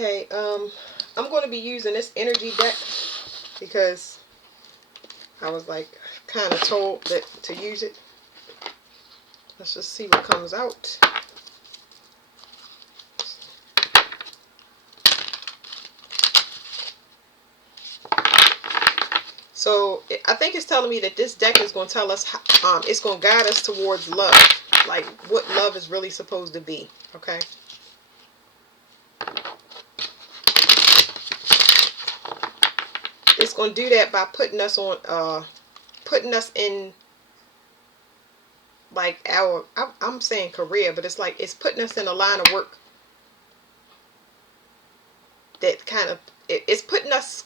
Okay, I'm going to be using this energy deck because I was like kind of told that to use it. Let's just see what comes out. So I think it's telling me that this deck is going to tell us, it's going to guide us towards love, like what love is really supposed to be. Okay. It's going to do that by putting us on, putting us in like I'm saying career, but it's like it's putting us in a line of work that kind of, it's putting us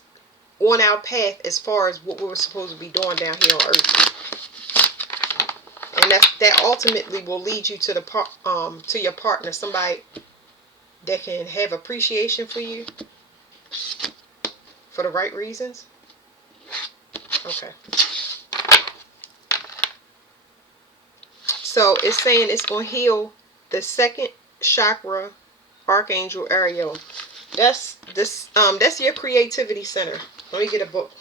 on our path as far as what we're supposed to be doing down here on earth. And that ultimately will lead you to to your partner, somebody that can have appreciation for you for the right reasons. Okay. So it's saying it's going to heal the second chakra, Archangel Ariel. That's your creativity center. Let me get a book.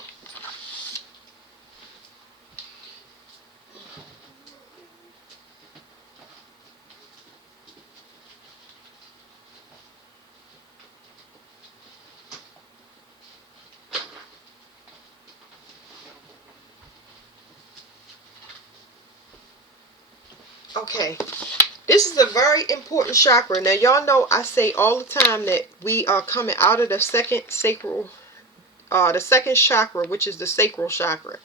Okay. This is a very important chakra. Now, y'all know I say all the time that we are coming out of the second chakra, which is the sacral chakra.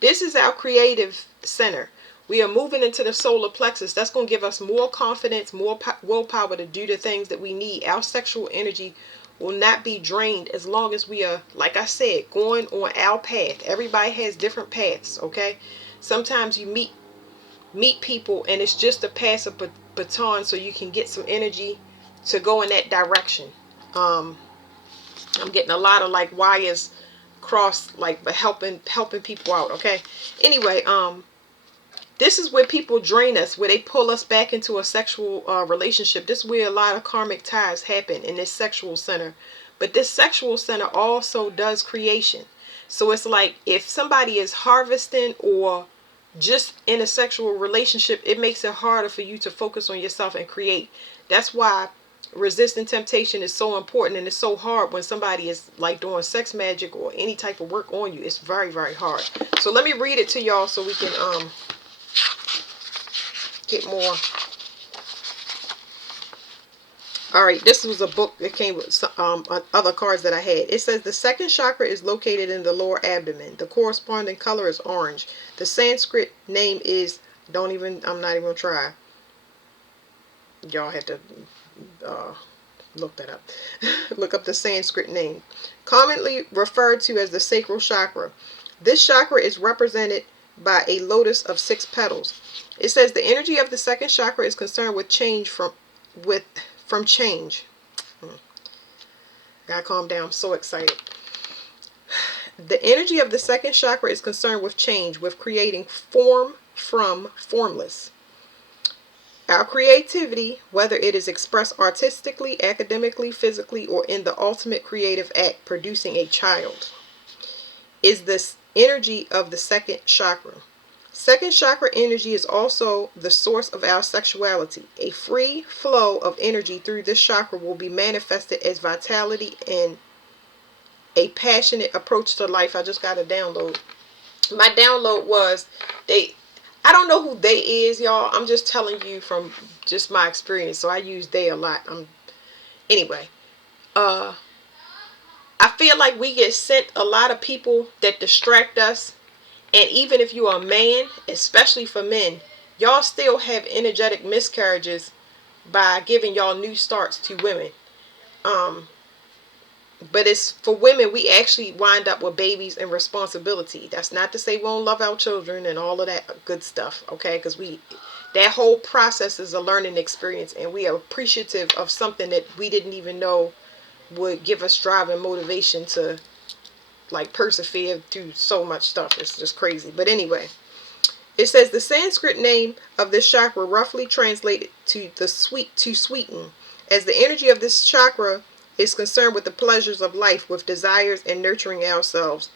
This is our creative center. We are moving into the solar plexus. That's going to give us more confidence, more willpower to do the things that we need. Our sexual energy will not be drained as long as we are, like I said, going on our path. Everybody has different paths, okay? Sometimes you meet people and it's just to pass a baton so you can get some energy to go in that direction. I'm getting a lot of like wires crossed, like helping people out. Okay. Anyway, this is where people drain us, where they pull us back into a sexual relationship. This is where a lot of karmic ties happen, in this sexual center. But this sexual center also does creation. So it's like if somebody is harvesting or just in a sexual relationship, it makes it harder for you to focus on yourself and create. That's why resisting temptation is so important, and it's so hard when somebody is like doing sex magic or any type of work on you. It's very, very hard. So let me read it to y'all so we can get more. All right, this was a book that came with some, other cards that I had. It says the second chakra is located in the lower abdomen. The corresponding color is orange. The Sanskrit name is, I'm not even going to try. Y'all have to look that up. Look up the Sanskrit name. Commonly referred to as the sacral chakra. This chakra is represented by a lotus of 6 petals. It says the energy of the second chakra is concerned with change from change. Gotta calm down. I'm so excited. The energy of the second chakra is concerned with change, with creating form from formless. Our creativity, whether it is expressed artistically, academically, physically, or in the ultimate creative act, producing a child, is this energy of the second chakra. Second chakra energy is also the source of our sexuality. A free flow of energy through this chakra will be manifested as vitality and a passionate approach to life. I just got a download. My download was I don't know who they is, y'all. I'm just telling you from just my experience. So I use they a lot. Anyway, I feel like we get sent a lot of people that distract us. And even if you're a man, especially for men, y'all still have energetic miscarriages by giving y'all new starts to women. But it's for women, we actually wind up with babies and responsibility. That's not to say we won't love our children and all of that good stuff, okay? Because that whole process is a learning experience, and we are appreciative of something that we didn't even know would give us drive and motivation to like persevere through so much stuff. It's just crazy. But anyway, it says the Sanskrit name of this chakra roughly translated to sweeten, as the energy of this chakra is concerned with the pleasures of life, with desires and nurturing ourselves,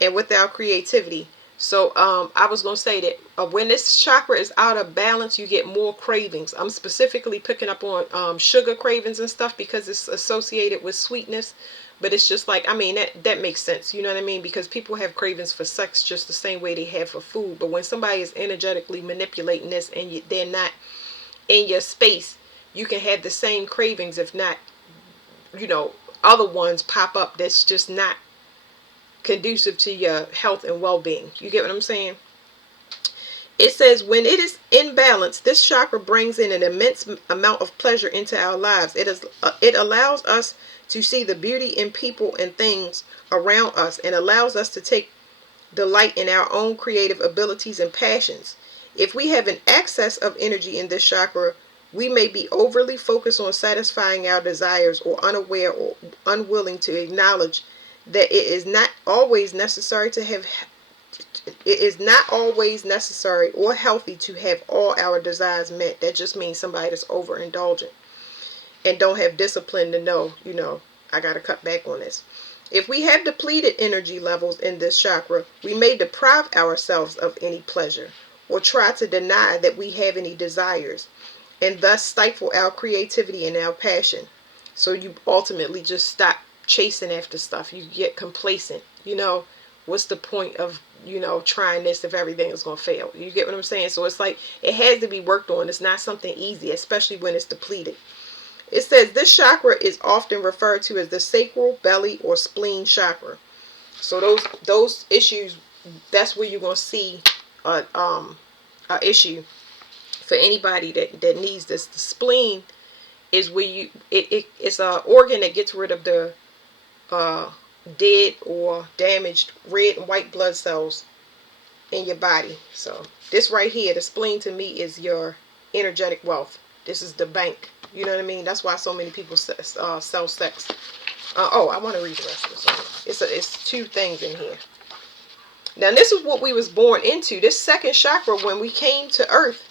and with our creativity. So I was going to say that when this chakra is out of balance, you get more cravings. I'm specifically picking up on sugar cravings and stuff because it's associated with sweetness. But it's just like, I mean, that makes sense. You know what I mean? Because people have cravings for sex just the same way they have for food. But when somebody is energetically manipulating this and they're not in your space, you can have the same cravings, if not, other ones pop up that's just not conducive to your health and well-being. You get what I'm saying? It says when it is in balance, this chakra brings in an immense amount of pleasure into our lives. It allows us to see the beauty in people and things around us, and allows us to take delight in our own creative abilities and passions. If we have an excess of energy in this chakra, we may be overly focused on satisfying our desires, or unaware or unwilling to acknowledge that it is not always necessary or healthy to have all our desires met. That just means somebody that's overindulgent and don't have discipline to know, I got to cut back on this. If we have depleted energy levels in this chakra, we may deprive ourselves of any pleasure, or try to deny that we have any desires, and thus stifle our creativity and our passion. So you ultimately just stop chasing after stuff. You get complacent. What's the point of trying this if everything is going to fail? You get what I'm saying? So it's like it has to be worked on. It's not something easy, especially when it's depleted. It says this chakra is often referred to as the sacral, belly, or spleen chakra. So those issues, that's where you're going to see a issue for anybody that needs this. The spleen is where it's an organ that gets rid of the dead or damaged red and white blood cells in your body. So this right here, the spleen, to me is your energetic wealth. This is the bank. You know what I mean? That's why so many people sell sex. I want to read the rest of this. It's two things in here. Now this is what we was born into. This second chakra, when we came to Earth,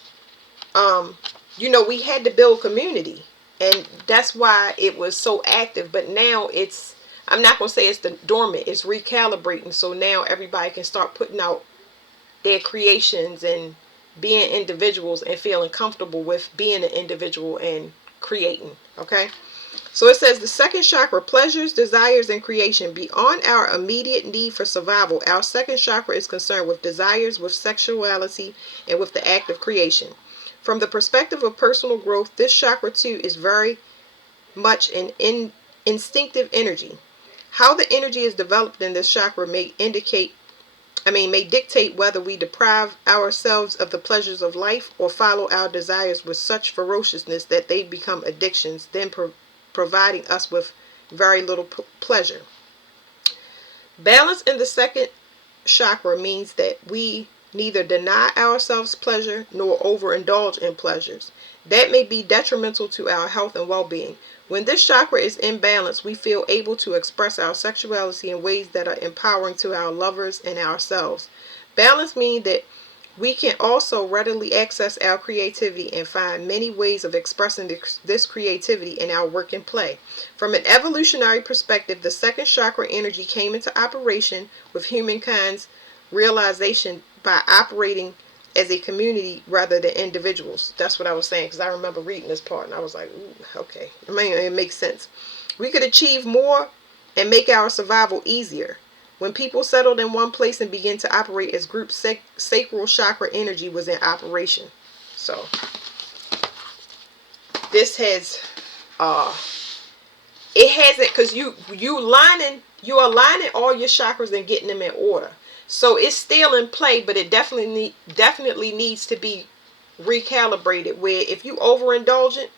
we had to build community, and that's why it was so active. But now I'm not going to say it's dormant. It's recalibrating. So now everybody can start putting out their creations and being individuals and feeling comfortable with being an individual and creating. Okay. So it says the second chakra, pleasures, desires, and creation. Beyond our immediate need for survival, our second chakra is concerned with desires, with sexuality, and with the act of creation. From the perspective of personal growth, this chakra too is very much an instinctive energy. How the energy is developed in this chakra may dictate whether we deprive ourselves of the pleasures of life or follow our desires with such ferociousness that they become addictions, then providing us with very little pleasure. Balance in the second chakra means that we neither deny ourselves pleasure nor overindulge in pleasures. That may be detrimental to our health and well-being. When this chakra is in balance, we feel able to express our sexuality in ways that are empowering to our lovers and ourselves. Balance means that we can also readily access our creativity and find many ways of expressing this creativity in our work and play. From an evolutionary perspective, the second chakra energy came into operation with humankind's realization by operating as a community rather than individuals. That's what I was saying, because I remember reading this part and I was like, ooh, okay. It makes sense. We could achieve more and make our survival easier. When people settled in one place and began to operate as groups, sacral chakra energy was in operation. So this has it hasn't, because you're aligning all your chakras and getting them in order. So it's still in play, but it definitely needs to be recalibrated. Where if you overindulgent,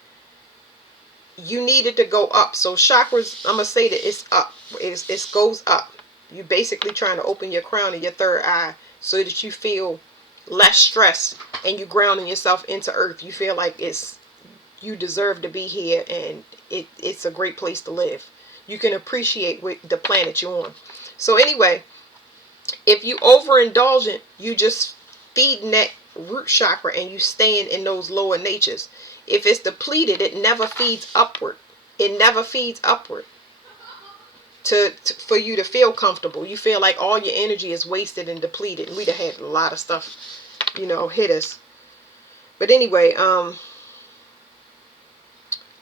you need it to go up. So chakras, I'm gonna say that it's up. It goes up. You're basically trying to open your crown and your third eye so that you feel less stress and you grounding yourself into earth. You feel like you deserve to be here and it's a great place to live. You can appreciate the planet you're on. So anyway, if you overindulgent, you just feeding that root chakra and you staying in those lower natures. If it's depleted, it never feeds upward. It never feeds upward. for you to feel comfortable. You feel like all your energy is wasted and depleted. And we'd have had a lot of stuff, hit us. But anyway,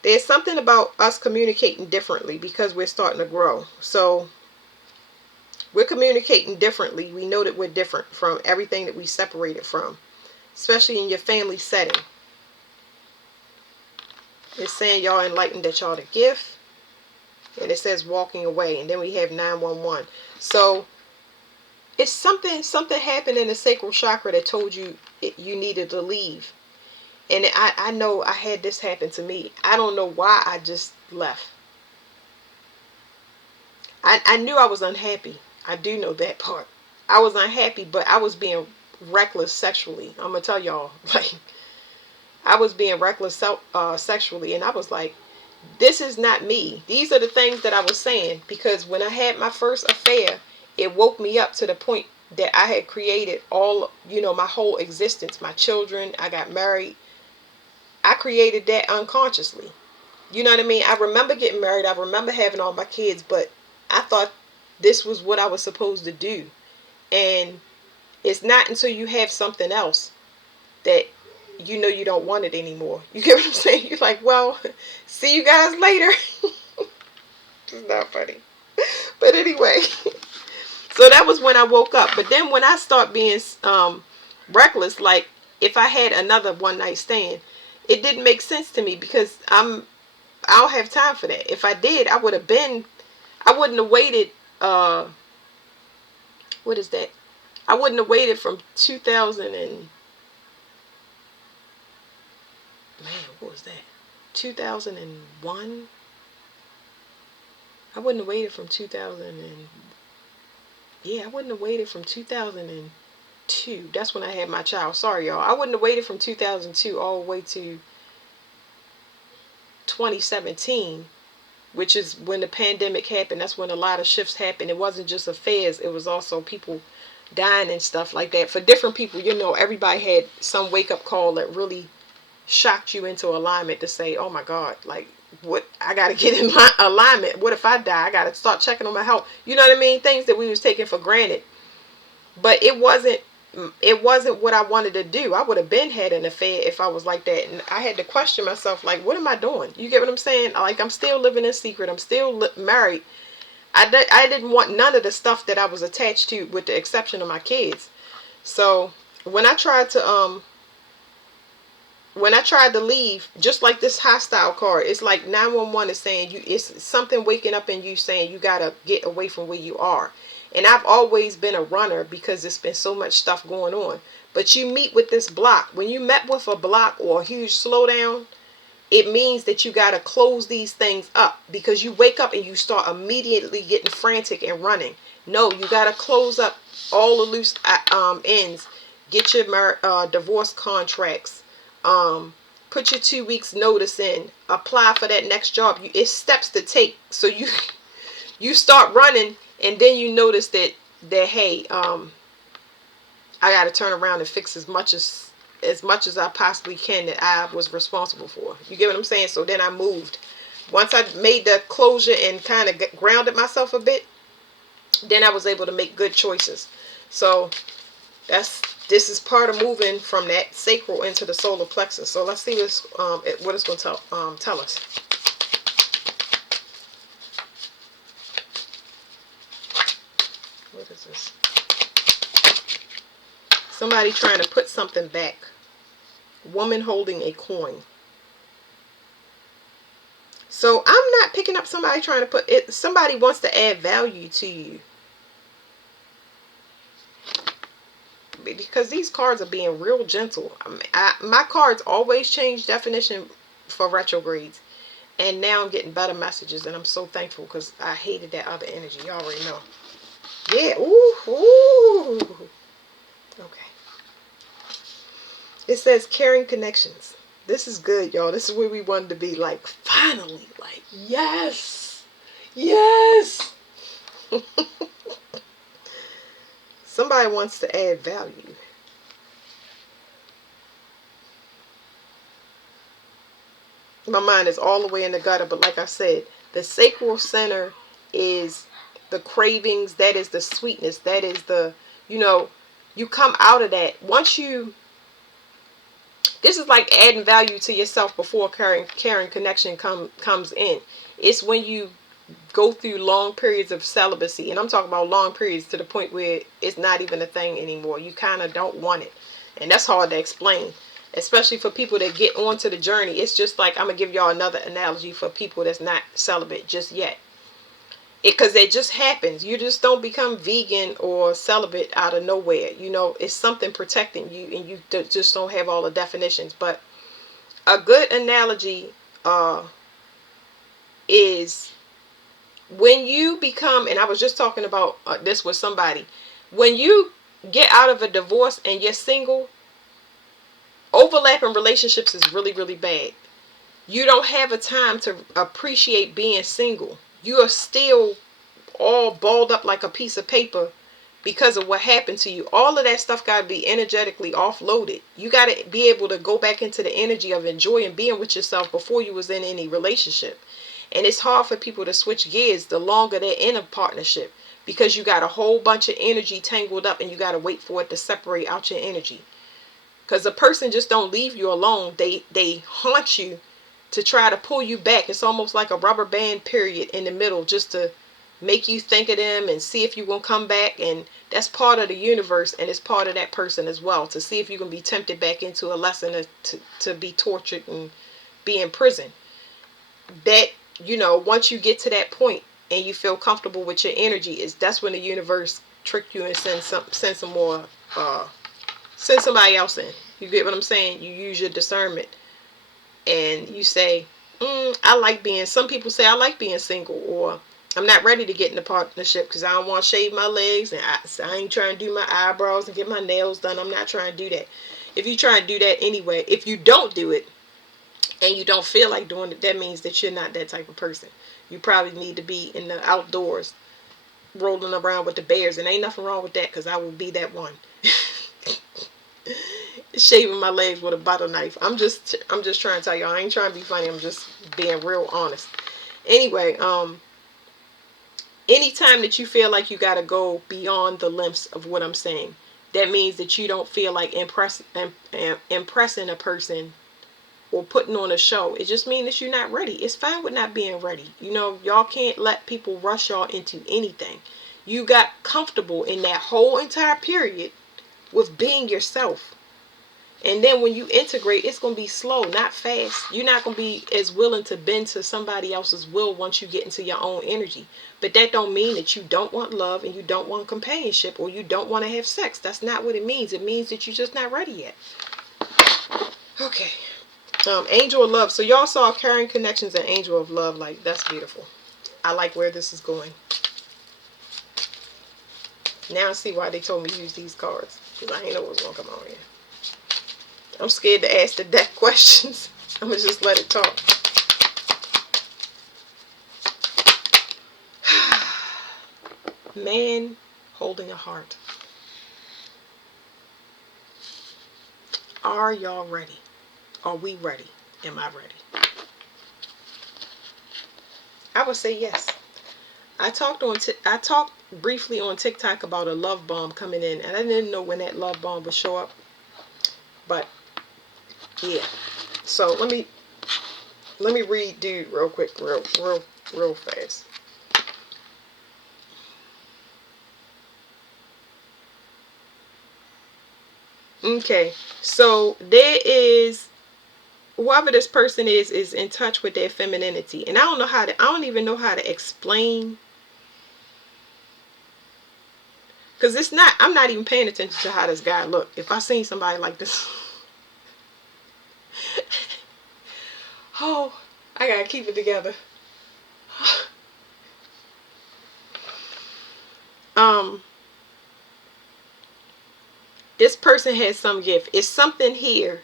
there's something about us communicating differently because we're starting to grow. So we're communicating differently. We know that we're different from everything that we separated from, especially in your family setting. It's saying y'all enlightened, that y'all the gift. And it says walking away. And then we have 911. So it's something happened in the sacral chakra that told you you needed to leave. And I know I had this happen to me. I don't know why I just left. I knew I was unhappy. I do know that part. I was unhappy, but I was being reckless sexually. I'm going to tell y'all. Like, I was being reckless sexually. And I was like, this is not me. These are the things that I was saying. Because when I had my first affair, it woke me up to the point that I had created all, my whole existence. My children, I got married. I created that unconsciously. You know what I mean? I remember getting married. I remember having all my kids, but I thought this was what I was supposed to do. And it's not until you have something else that you don't want it anymore. You get what I'm saying? You're like, well, see you guys later. It's not funny. But anyway, so that was when I woke up. But then when I start being reckless, like if I had another one night stand, it didn't make sense to me because I don't have time for that. If I did, I wouldn't have waited, what is that? I wouldn't have waited from 2000 and, what was that? 2001? I wouldn't have waited from 2000 and, I wouldn't have waited from 2002. That's when I had my child. Sorry, y'all. I wouldn't have waited from 2002 all the way to 2017, which is when the pandemic happened. That's when a lot of shifts happened. It wasn't just affairs. It was also people dying and stuff like that. For different people, everybody had some wake-up call that really shocked you into alignment to say, oh my God, like, what, I got to get in alignment. What if I die? I got to start checking on my health. You know what I mean? Things that we was taking for granted. But it wasn't what I wanted to do. I would have been had an affair if I was like that. And I had to question myself, like, what am I doing? You get what I'm saying? Like, I'm still living in secret. I'm still married. I didn't want none of the stuff that I was attached to, with the exception of my kids. So when I tried to leave, just like this hostile card, it's like 911 is saying it's something waking up in you saying you got to get away from where you are. And I've always been a runner because there's been so much stuff going on. But you meet with this block. When you met with a block or a huge slowdown, it means that you got to close these things up, because you wake up and you start immediately getting frantic and running. No, you got to close up all the loose ends. Get your divorce contracts. Put your 2 weeks notice in. Apply for that next job. It's steps to take. So you start running, and then you notice that hey, I got to turn around and fix as much as I possibly can that I was responsible for. You get what I'm saying? So then I moved. Once I made the closure and kind of grounded myself a bit, then I was able to make good choices. So this is part of moving from that sacral into the solar plexus. So let's see what it's going to tell us. What is this? Somebody trying to put something back. Woman holding a coin. So I'm not picking up somebody trying to put it. Somebody wants to add value to you. Because these cards are being real gentle. My cards always change definition for retrogrades. And now I'm getting better messages. And I'm so thankful, because I hated that other energy. You already know. Yeah. Ooh. Okay. It says caring connections. This is good, y'all. This is where we wanted to be. Like, finally. Like, yes. Yes. Somebody wants to add value. My mind is all the way in the gutter. But like I said, the sacral center is the cravings, that is the sweetness, that is the, you know, you come out of that. Once you, this is like adding value to yourself before caring connection comes in. It's when you go through long periods of celibacy, and I'm talking about long periods to the point where it's not even a thing anymore. You kind of don't want it, and that's hard to explain, especially for people that get onto the journey. It's just like, I'm gonna give y'all another analogy for people that's not celibate just yet. Because it just happens. You just don't become vegan or celibate out of nowhere. You know, it's something protecting you, and you just don't have all the definitions. But a good analogy is when you become, and I was just talking about this with somebody, when you get out of a divorce and you're single, overlapping relationships is really, really bad. You don't have a time to appreciate being single. You are still all balled up like a piece of paper because of what happened to you. All of that stuff got to be energetically offloaded. You got to be able to go back into the energy of enjoying being with yourself before you was in any relationship. And it's hard for people to switch gears the longer they're in a partnership, because you got a whole bunch of energy tangled up and you got to wait for it to separate out your energy. Because a person just don't leave you alone. They haunt you to try to pull you back. It's almost like a rubber band period in the middle, just to make you think of them and see if you're going to come back. And that's part of the universe, and it's part of that person as well, to see if you can be tempted back into a lesson to be tortured and be in prison. That, you know, once you get to that point and you feel comfortable with your energy, that's when the universe trick you and send some more, send somebody else in. You get what I'm saying? You use your discernment and you say, I like being, some people say, I like being single, or I'm not ready to get in a partnership because I don't want to shave my legs, and I ain't trying to do my eyebrows and get my nails done. I'm not trying to do that. If you try to do that anyway, if you don't do it and you don't feel like doing it, that means that you're not that type of person. You probably need to be in the outdoors rolling around with the bears, and ain't nothing wrong with that, because I will be that one. Shaving my legs with a butter knife. I'm just trying to tell y'all, I ain't trying to be funny. I'm just being real honest. Anyway, anytime that you feel like you got to go beyond the limits of what I'm saying, that means that you don't feel like impressing a person or putting on a show. It just means that you're not ready. It's fine with not being ready. You know, y'all can't let people rush y'all into anything. You got comfortable in that whole entire period with being yourself. And then when you integrate, it's going to be slow, not fast. You're not going to be as willing to bend to somebody else's will once you get into your own energy. But that don't mean that you don't want love and you don't want companionship or you don't want to have sex. That's not what it means. It means that you're just not ready yet. Okay. Angel of Love. So y'all saw Carrying Connections and Angel of Love. Like, that's beautiful. I like where this is going. Now I see why they told me to use these cards, because I ain't know what was going to come on here. I'm scared to ask the deck questions. I'm going to just let it talk. Man holding a heart. Are y'all ready? Are we ready? Am I ready? I would say yes. I talked briefly on TikTok about a love bomb coming in, and I didn't know when that love bomb would show up. But yeah. So let me read dude real quick, real fast. Okay. So there is, whoever this person is in touch with their femininity, and I don't even know how to explain, because I'm not even paying attention to how this guy look. If I seen somebody like this, oh, I gotta keep it together. This person has some gift. It's something here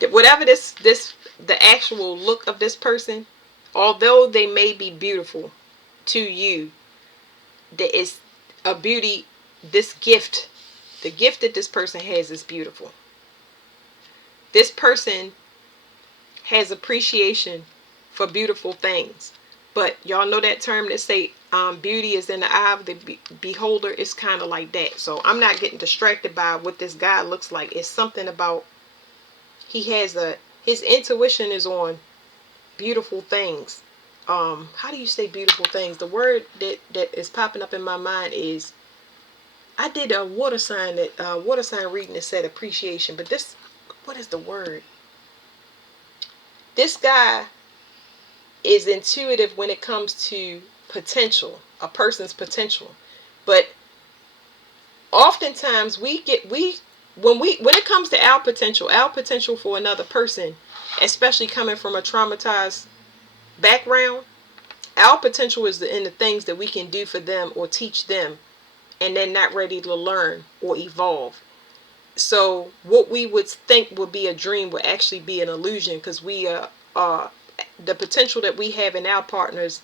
that whatever the actual look of this person, although they may be beautiful to you, there is a beauty. This gift, the gift that this person has, is beautiful. This person has appreciation for beautiful things. But y'all know that term that say beauty is in the eye of the beholder. It's kind of like that. So I'm not getting distracted by what this guy looks like. It's something about his intuition is on beautiful things. How do you say beautiful things? The word that is popping up in my mind is, I did a water sign reading that said appreciation, but this, what is the word? This guy is intuitive when it comes to potential, a person's potential. But oftentimes when it comes to our potential for another person, especially coming from a traumatized background, our potential is in the things that we can do for them or teach them, and they're not ready to learn or evolve. So what we would think would be a dream would actually be an illusion, because the potential that we have in our partners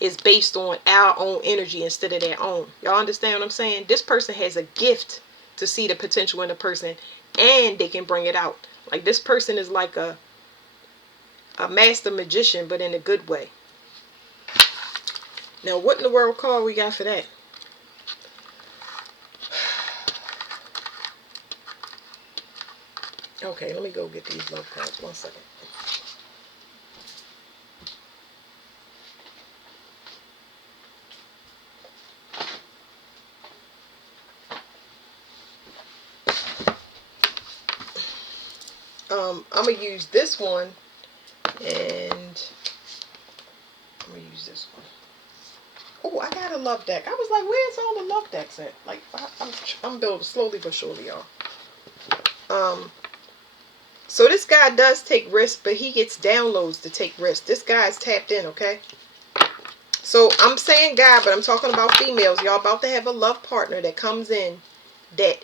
is based on our own energy instead of their own. Y'all understand what I'm saying? This person has a gift to see the potential in a person, and they can bring it out. Like, this person is like a master magician, but in a good way. Now, what in the world card we got for that? Okay, let me go get these love cards. 1 second. I'm going to use this one, and I'm going to use this one. Oh, I got a love deck. I was like, where's all the love decks at? Like, I'm building slowly but surely, y'all. So this guy does take risks, but he gets downloads to take risks. This guy's tapped in, okay? So I'm saying guy, but I'm talking about females. Y'all about to have a love partner that comes in that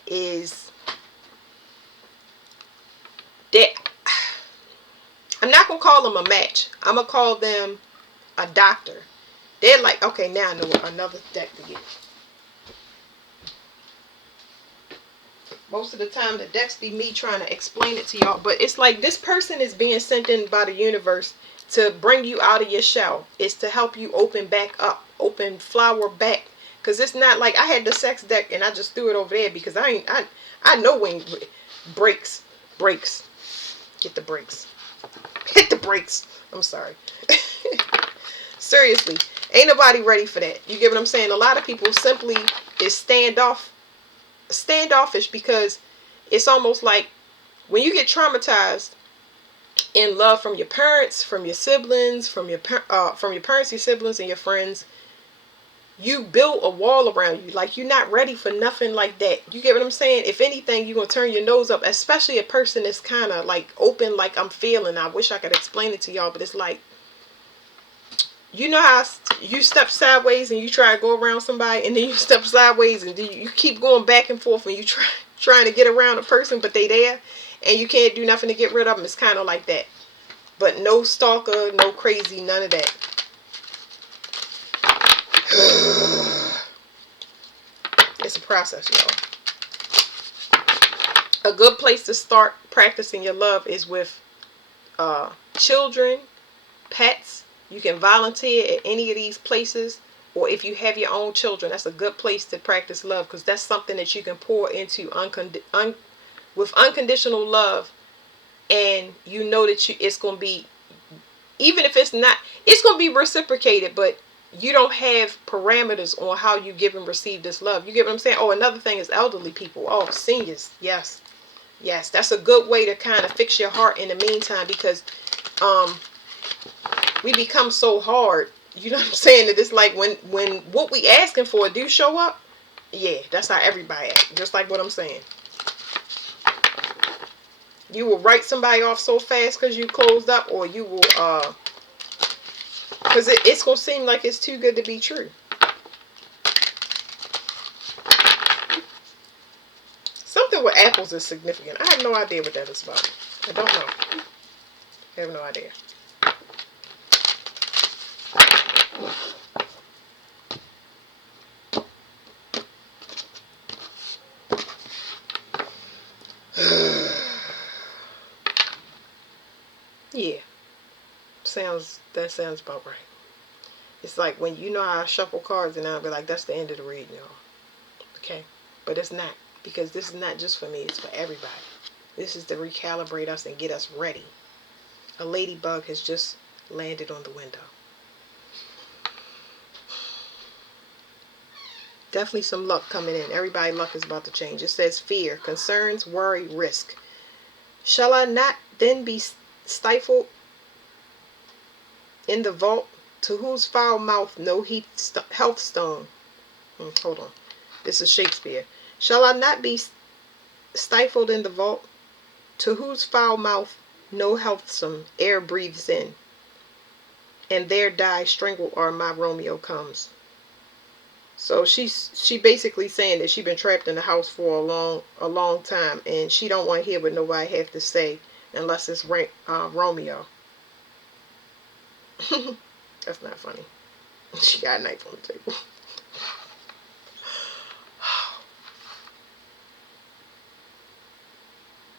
I'm not going to call them a match. I'm going to call them a doctor. They're like, okay, now I know another deck to get. Most of the time, the decks be me trying to explain it to y'all. But it's like this person is being sent in by the universe to bring you out of your shell. It's to help you open back up. Open flower back. Because it's not like I had the sex deck and I just threw it over there because I know when breaks. Get the brakes. Hit the brakes. I'm sorry. Seriously. Ain't nobody ready for that. You get what I'm saying? A lot of people simply is standoffish because it's almost like when you get traumatized in love from your parents, from your siblings, from your parents, your siblings, and your friends, you build a wall around you. Like, you're not ready for nothing like that. You get what I'm saying? If anything, you're going to turn your nose up, especially a person that's kind of like open, like I'm feeling. I wish I could explain it to y'all, but it's like, you know how you step sideways and you try to go around somebody, and then you step sideways and you keep going back and forth and you trying to get around a person, but they there and you can't do nothing to get rid of them. It's kind of like that. But no stalker, no crazy, none of that. It's a process, y'all. A good place to start practicing your love is with children, pets. You can volunteer at any of these places, or if you have your own children, that's a good place to practice love, because that's something that you can pour into with unconditional love, and you know that it's going to be, even if it's not, it's going to be reciprocated, but you don't have parameters on how you give and receive this love. You get what I'm saying? Oh, another thing is elderly people. Oh, seniors. Yes. That's a good way to kind of fix your heart in the meantime, because we become so hard. You know what I'm saying? That it's like when what we asking for do show up. Yeah, that's how everybody act. Just like what I'm saying. You will write somebody off so fast because you closed up, or you will because it's gonna seem like it's too good to be true. Something with apples is significant. I have no idea what that is about. I don't know. I have no idea. Yeah. That sounds about right. It's like when you know how I shuffle cards and I'll be like, that's the end of the reading, y'all. Okay? But it's not. Because this is not just for me. It's for everybody. This is to recalibrate us and get us ready. A ladybug has just landed on the window. Definitely some luck coming in. Everybody's luck is about to change. It says fear, concerns, worry, risk. Shall I not then be stifled in the vault, to whose foul mouth no health stone? Hold on. This is Shakespeare. Shall I not be stifled in the vault, to whose foul mouth no healthsome air breathes in, and there die strangled or my Romeo comes. So she basically saying that she been trapped in the house for a long time, and she don't want to hear what nobody have to say unless it's Romeo. That's not funny. She got a knife on the table.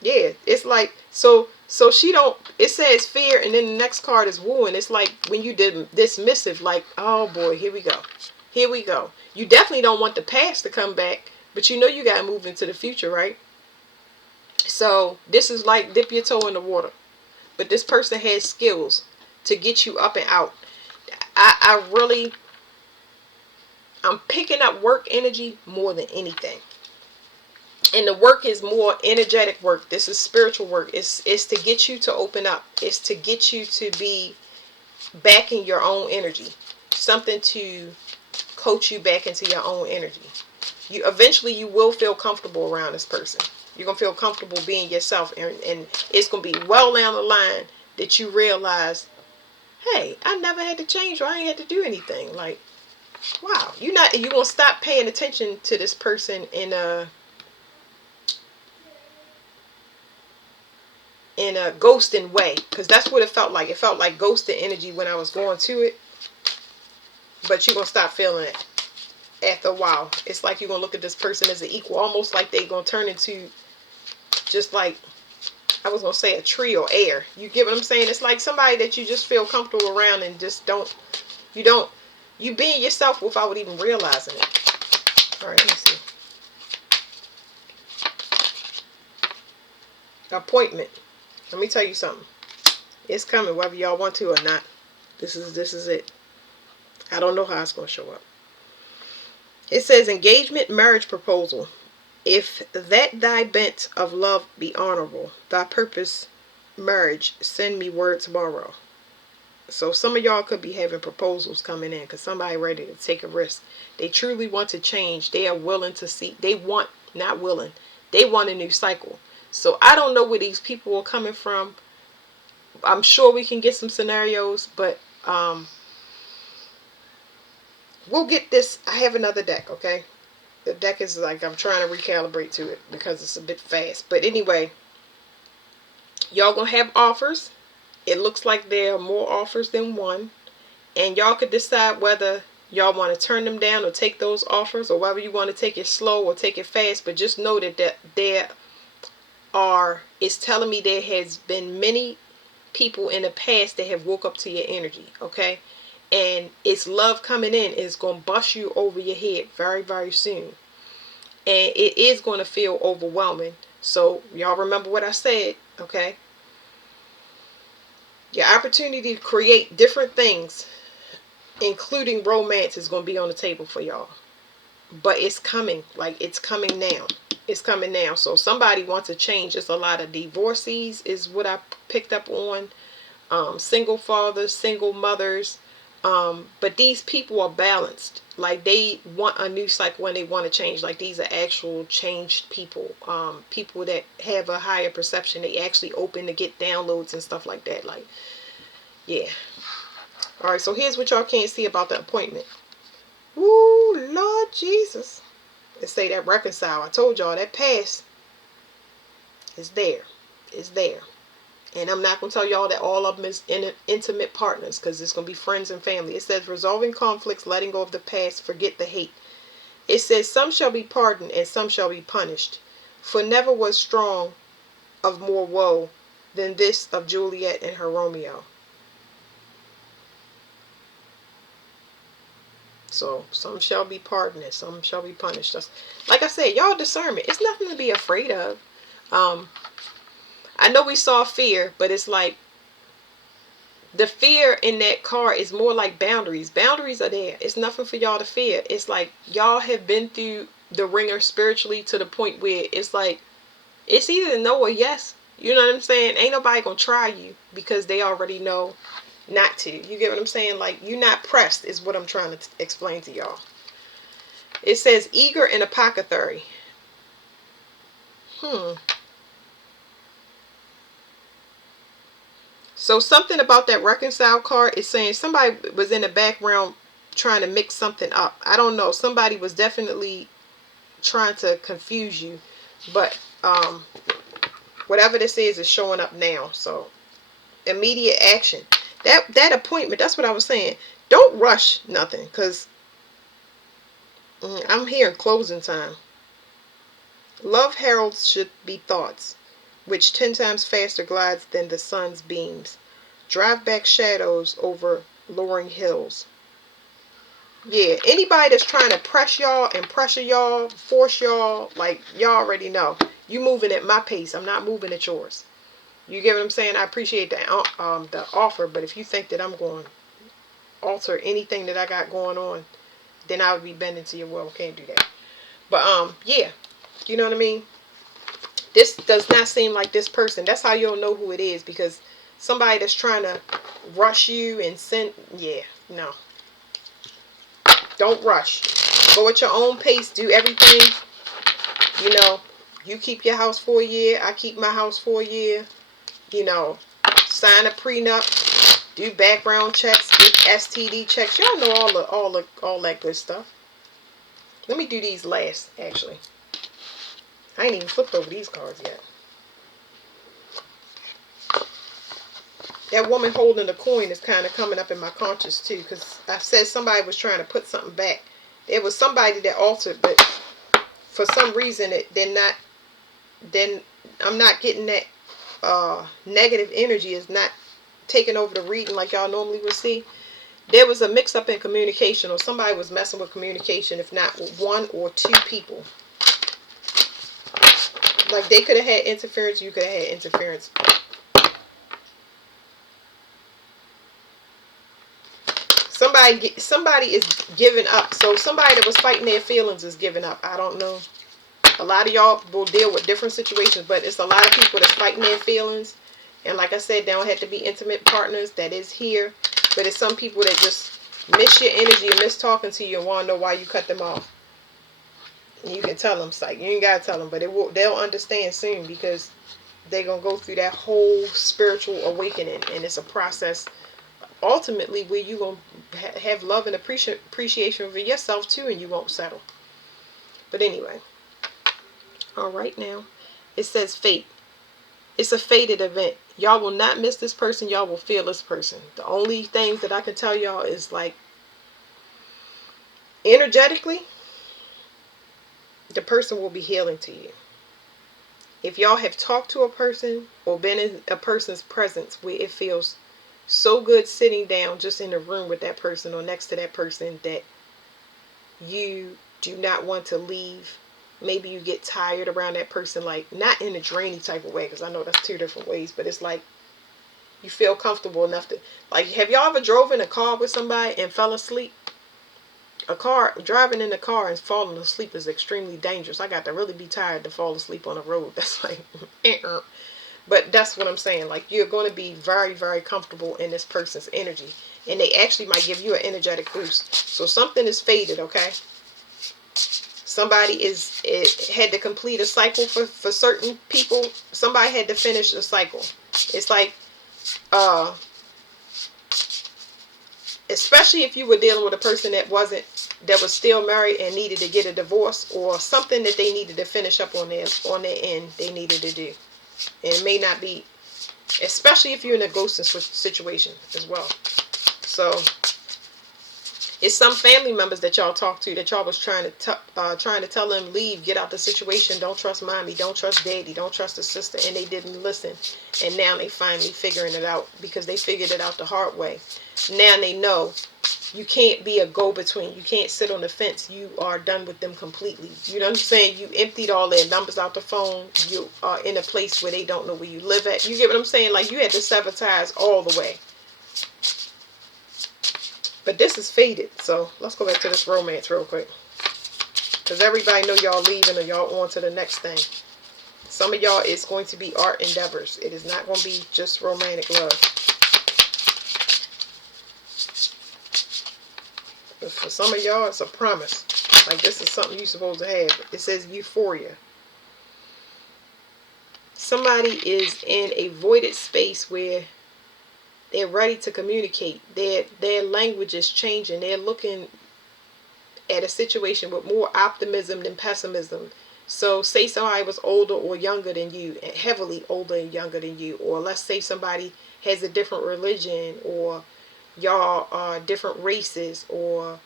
Yeah, it's like so she don't. It says fear, and then the next card is wooing. It's like when you did dismissive, like, oh boy, here we go. Here we go. You definitely don't want the past to come back, but you know you got to move into the future, right? So this is like dip your toe in the water. But this person has skills to get you up and out. I'm picking up work energy more than anything. And the work is more energetic work. This is spiritual work. It's to get you to open up. It's to get you to be back in your own energy. Something to coach you back into your own energy. Eventually you will feel comfortable around this person. You're going to feel comfortable being yourself, and it's going to be well down the line that you realize, hey, I never had to change, or I ain't had to do anything. Like, wow, you're going to stop paying attention to this person in a ghosting way, because that's what it felt like. It felt like ghosting energy when I was going to it. But you're going to stop feeling it after a while. It's like you're going to look at this person as an equal, almost like they're going to turn into just like, I was going to say a tree or air. You get what I'm saying? It's like somebody that you just feel comfortable around and just you being yourself without even realizing it. All right, let me see. Appointment. Let me tell you something. It's coming whether y'all want to or not. This is it. I don't know how it's going to show up. It says engagement, marriage proposal. If that thy bent of love be honorable, thy purpose marriage, send me word tomorrow. So some of y'all could be having proposals coming in because somebody ready to take a risk. They truly want to change. They are willing to see. They want a new cycle. So I don't know where these people are coming from. I'm sure we can get some scenarios, but we'll get this. I have another deck, okay? The deck is like I'm trying to recalibrate to it because it's a bit fast. But anyway, y'all gonna have offers. It looks like there are more offers than one. And y'all could decide whether y'all want to turn them down or take those offers, or whether you want to take it slow or take it fast. But just know that it's telling me there has been many people in the past that have woke up to your energy, okay? And it's love coming in is going to bust you over your head very, very soon. And it is going to feel overwhelming. So y'all remember what I said, okay? Your opportunity to create different things, including romance, is going to be on the table for y'all. But it's coming. Like, it's coming now. It's coming now. So somebody wants to change. It's a lot of divorcees is what I picked up on. Single fathers, single mothers. But these people are balanced. Like, they want a new cycle when they want to change. Like, these are actual changed people. People that have a higher perception. They actually open to get downloads and stuff like that. Like, yeah. Alright, so here's what y'all can't see about the appointment. Woo, Lord Jesus. Let's say that reconcile. I told y'all that past is there. It's there. And I'm not going to tell y'all that all of them is intimate partners, because it's going to be friends and family. It says resolving conflicts, letting go of the past, forget the hate. It says some shall be pardoned and some shall be punished. For never was strong of more woe than this of Juliet and her Romeo. So some shall be pardoned, and some shall be punished. That's, like I said, y'all discernment. It's nothing to be afraid of. I know we saw fear, but it's like the fear in that card is more like boundaries. Boundaries are there. It's nothing for y'all to fear. It's like y'all have been through the ringer spiritually to the point where it's like it's either no or yes. You know what I'm saying? Ain't nobody gonna try you because they already know not to. You get what I'm saying? Like, you're not pressed is what I'm trying to explain to y'all. It says eager and apothecary. So something about that reconcile card is saying somebody was in the background trying to mix something up. I don't know. Somebody was definitely trying to confuse you. But whatever this is showing up now. So immediate action. That appointment, that's what I was saying. Don't rush nothing, because I'm hearing closing time. Love heralds should be thoughts, which 10 times faster glides than the sun's beams. Drive back shadows over lowering hills. Yeah, anybody that's trying to press y'all and pressure y'all, force y'all, like, y'all already know. You moving at my pace. I'm not moving at yours. You get what I'm saying? I appreciate the offer, but if you think that I'm going to alter anything that I got going on, then I would be bending to your will. Can't do that. But yeah, you know what I mean? This does not seem like this person. That's how you'll know who it is, because somebody that's trying to rush you and send, yeah, no. Don't rush. Go at your own pace. Do everything. You know, you keep your house for a year. I keep my house for a year. You know, sign a prenup. Do background checks. Get STD checks. Y'all know all that good stuff. Let me do these last, actually. I ain't even flipped over these cards yet. That woman holding the coin is kind of coming up in my conscious too, because I said somebody was trying to put something back. There was somebody that altered, but for some reason I'm not getting that negative energy is not taking over the reading like y'all normally would see. There was a mix up in communication, or somebody was messing with communication, if not with one or two people. Like, they could have had interference, you could have had interference. Somebody is giving up. So somebody that was fighting their feelings is giving up. I don't know. A lot of y'all will deal with different situations, but it's a lot of people that's fighting their feelings. And like I said, they don't have to be intimate partners. That is here. But it's some people that just miss your energy and miss talking to you and want to know why you cut them off. And you can tell them, psych. You ain't got to tell them, but they'll understand soon, because they're going to go through that whole spiritual awakening. And it's a process ultimately where you're going to have love and appreciation for yourself too, and you won't settle. But anyway. All right, now. It says fate. It's a fated event. Y'all will not miss this person. Y'all will feel this person. The only things that I can tell y'all is, like, energetically, the person will be healing to you. If y'all have talked to a person or been in a person's presence where it feels so good sitting down just in a room with that person or next to that person that you do not want to leave. Maybe you get tired around that person, like, not in a drainy type of way, because I know that's two different ways, but it's like you feel comfortable enough to, like, have y'all ever drove in a car with somebody and fell asleep? Driving in a car and falling asleep is extremely dangerous. I got to really be tired to fall asleep on the road. That's like, but that's what I'm saying. Like, you're going to be very, very comfortable in this person's energy, and they actually might give you an energetic boost. So something is faded, okay? Somebody had to complete a cycle for certain people. Somebody had to finish a cycle. It's like, especially if you were dealing with a person that was still married and needed to get a divorce, or something that they needed to finish up on their end, they needed to do. And it may not be, especially if you're in a ghosting situation as well. So it's some family members that y'all talk to that y'all was trying to tell them, leave, get out the situation, don't trust mommy, don't trust daddy, don't trust the sister, and they didn't listen. And now they finally figuring it out, because they figured it out the hard way. Now they know You can't be a go-between. You can't sit on the fence. You are done with them completely. You know what I'm saying? You emptied all their numbers out the phone. You are in a place where they don't know where you live at. You get what I'm saying? Like, you had to sever ties all the way. But this is faded. So let's go back to this romance real quick. Because everybody know y'all leaving or y'all on to the next thing. Some of y'all, it's going to be art endeavors. It is not going to be just romantic love. But for some of y'all, it's a promise. Like, this is something you're supposed to have. It says euphoria. Somebody is in a voided space where they're ready to communicate. Their language is changing. They're looking at a situation with more optimism than pessimism. So say somebody was older or younger than you, heavily older and younger than you, or let's say somebody has a different religion, or y'all are different races, or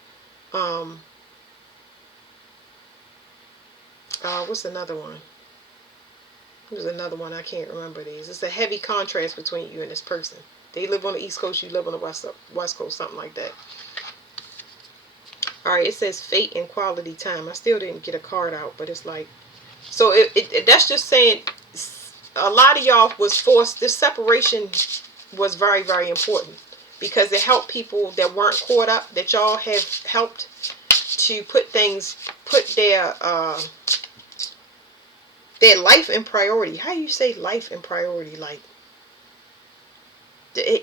what's another one? There's another one, I can't remember these. It's a heavy contrast between you and this person. They live on the East Coast, you live on the West Coast, something like that. Alright, it says fate and quality time. I still didn't get a card out, but it's like, so that's just saying a lot of y'all was forced. This separation was very, very important because it helped people that weren't caught up, that y'all have helped to put their life in priority. How do you say life in priority? Like,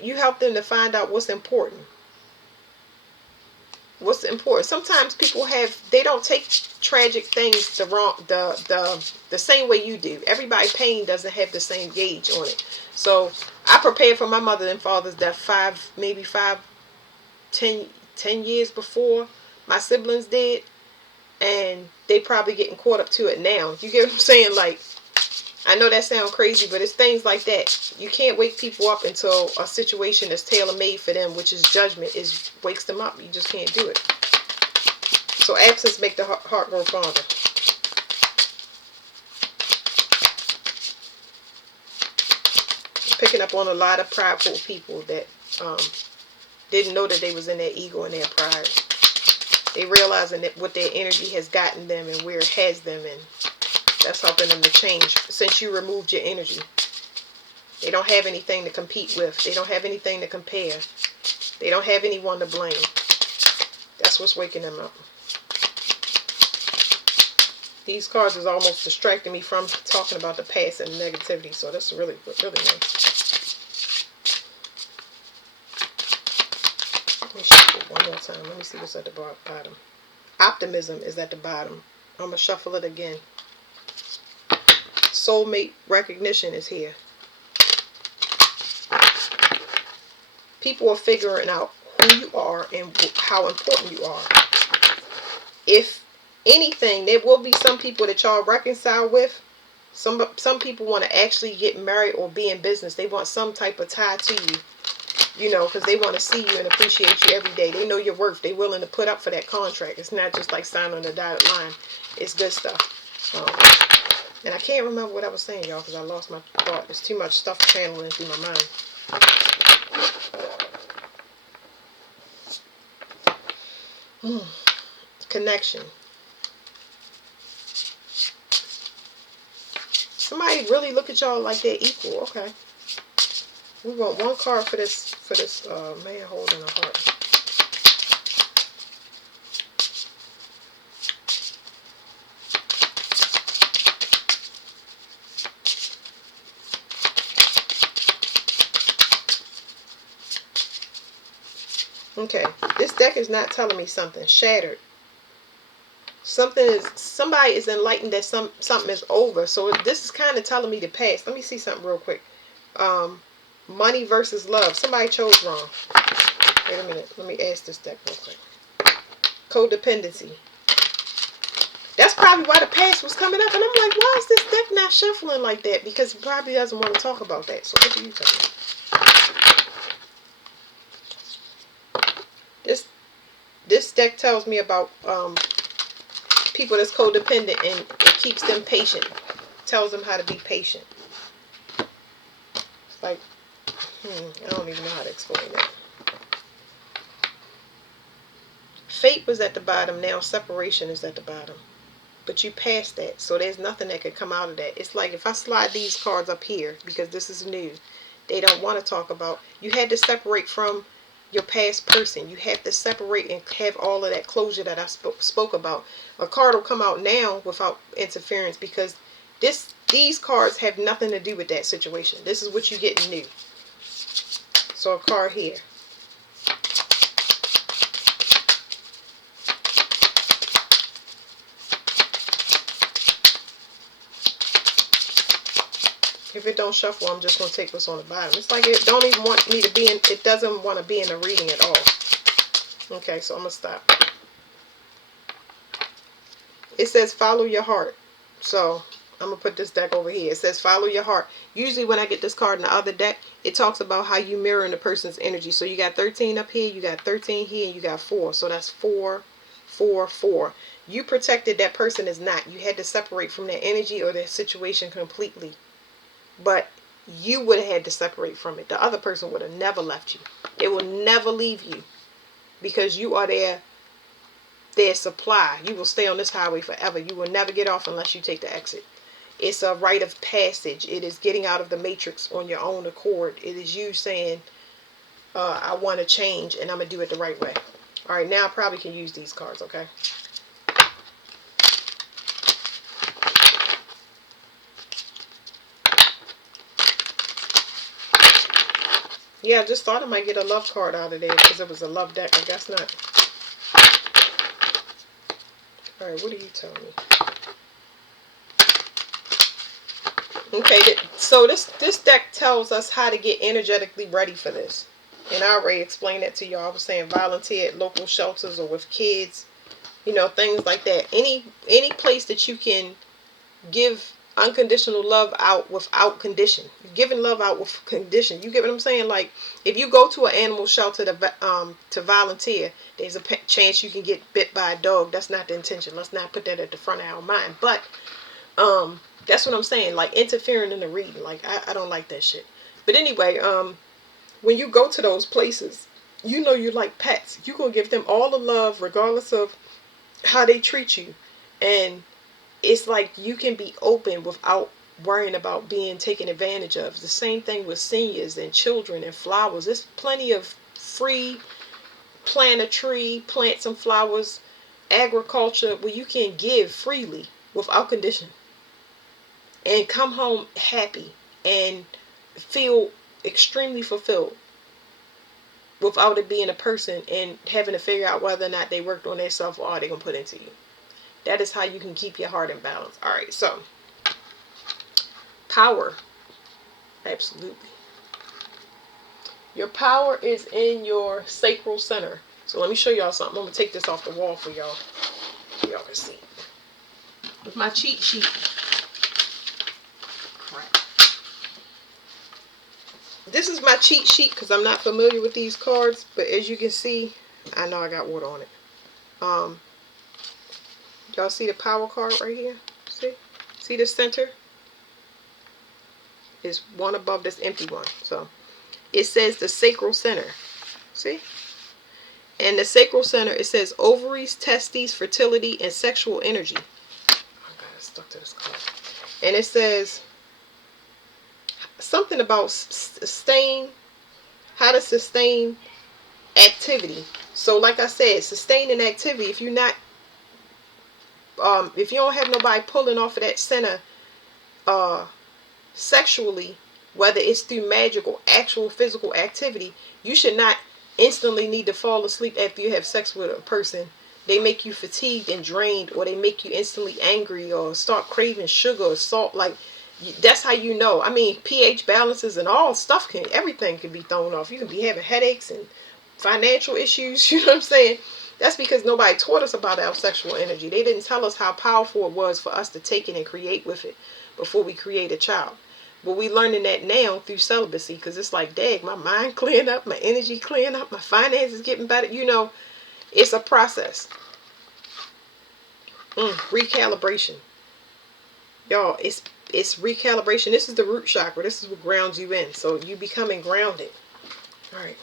you help them to find out what's important. What's important. Sometimes people they don't take tragic things the same way you do. Everybody's pain doesn't have the same gauge on it. So I prepared for my mother and father's death 10 years before my siblings did, and they probably getting caught up to it now. You get what I'm saying? Like, I know that sounds crazy, but it's things like that. You can't wake people up until a situation is tailor-made for them, which is judgment, wakes them up. You just can't do it. So absence make the heart grow fonder. Picking up on a lot of prideful people that didn't know that they was in their ego and their pride. They realizing that what their energy has gotten them and where it has them, and that's helping them to change since you removed your energy. They don't have anything to compete with. They don't have anything to compare. They don't have anyone to blame. That's what's waking them up. These cards is almost distracting me from talking about the past and negativity, so that's really, really nice. Let me shuffle one more time. Let me see what's at the bottom. Optimism is at the bottom. I'm going to shuffle it again. Soulmate recognition is here. People are figuring out who you are and how important you are. If anything, there will be some people that y'all reconcile with. Some people want to actually get married or be in business. They want some type of tie to you. You know, because they want to see you and appreciate you every day. They know your worth. They're willing to put up for that contract. It's not just like signing a dotted line. It's good stuff. And I can't remember what I was saying, y'all, because I lost my thought. There's too much stuff channeling through my mind. Connection. Somebody really look at y'all like they're equal. Okay. We want one card for this man holding a heart. Okay, this deck is not telling me something. Shattered. Somebody is enlightened that something is over. So this is kind of telling me the past. Let me see something real quick. Money versus love. Somebody chose wrong. Wait a minute. Let me ask this deck real quick. Codependency. That's probably why the past was coming up. And I'm like, why is this deck not shuffling like that? Because it probably doesn't want to talk about that. So what do you think? This deck tells me about people that's codependent, and it keeps them patient. Tells them how to be patient. It's like, I don't even know how to explain that. fate was at the bottom. Now separation is at the bottom. But you passed that. So there's nothing that could come out of that. It's like if I slide these cards up here, because this is new, they don't want to talk about. You had to separate from your past person. You have to separate and have all of that closure that I spoke about. A card will come out now without interference because these cards have nothing to do with that situation. This is what you get new. So a card here. If it don't shuffle, I'm just going to take what's on the bottom. It's like it don't even want me to be in, it doesn't want to be in the reading at all. Okay, so I'm going to stop. It says follow your heart. So I'm going to put this deck over here. It says follow your heart. Usually when I get this card in the other deck, it talks about how you mirror in the person's energy. So you got 13 up here, you got 13 here, and you got 4. So that's 4, 4, 4. You protected, that person is not. You had to separate from their energy or their situation completely. But you would have had to separate from it. The other person would have never left you. It will never leave you because you are their supply. You will stay on this highway forever. You will never get off unless you take the exit. It's a rite of passage. It is getting out of the matrix on your own accord. It is you saying, I want to change and I'm going to do it the right way. All right, now I probably can use these cards, okay? Yeah, I just thought I might get a love card out of there because it was a love deck. I guess not. Alright, what are you telling me? Okay, so this deck tells us how to get energetically ready for this. And I already explained that to y'all. I was saying volunteer at local shelters or with kids. You know, things like that. Any place that you can give unconditional love out without condition. You're giving love out with condition. You get what I'm saying? Like if you go to an animal shelter to volunteer, there's a chance you can get bit by a dog. That's not the intention. Let's not put that at the front of our mind. But that's what I'm saying. Like interfering in the reading. Like I don't like that shit. But anyway, when you go to those places, you know you're like pets. You're gonna give them all the love regardless of how they treat you. And it's like you can be open without worrying about being taken advantage of. It's the same thing with seniors and children and flowers. There's plenty of free plant a tree, plant some flowers, agriculture where you can give freely without condition. And come home happy and feel extremely fulfilled without it being a person and having to figure out whether or not they worked on themselves or are they going to put into you. That is how you can keep your heart in balance. All right, so power. Absolutely. Your power is in your sacral center. So let me show y'all something. I'm going to take this off the wall for y'all. So y'all can see. With my cheat sheet. Crap. This is my cheat sheet because I'm not familiar with these cards. But as you can see, I know I got water on it. Y'all see the power card right here? See the center? Is one above this empty one. So it says the sacral center. See? And the sacral center, it says ovaries, testes, fertility, and sexual energy. I got stuck to this card. And it says something about how to sustain activity. So like I said, sustaining activity, if you're not if you don't have nobody pulling off of that center sexually, whether it's through magic or actual physical activity, you should not instantly need to fall asleep after you have sex with a person. They make you fatigued and drained, or they make you instantly angry or start craving sugar or salt. Like that's how you know. I mean, pH balances and all stuff everything can be thrown off. You can be having headaches and financial issues. You know what I'm saying? That's because nobody taught us about our sexual energy. They didn't tell us how powerful it was for us to take it and create with it before we create a child. But we learning that now through celibacy, because it's like, dang, my mind clearing up, my energy clearing up, my finances getting better. You know, it's a process. Recalibration. Y'all, it's recalibration. This is the root chakra. This is what grounds you in. So you becoming grounded. All right.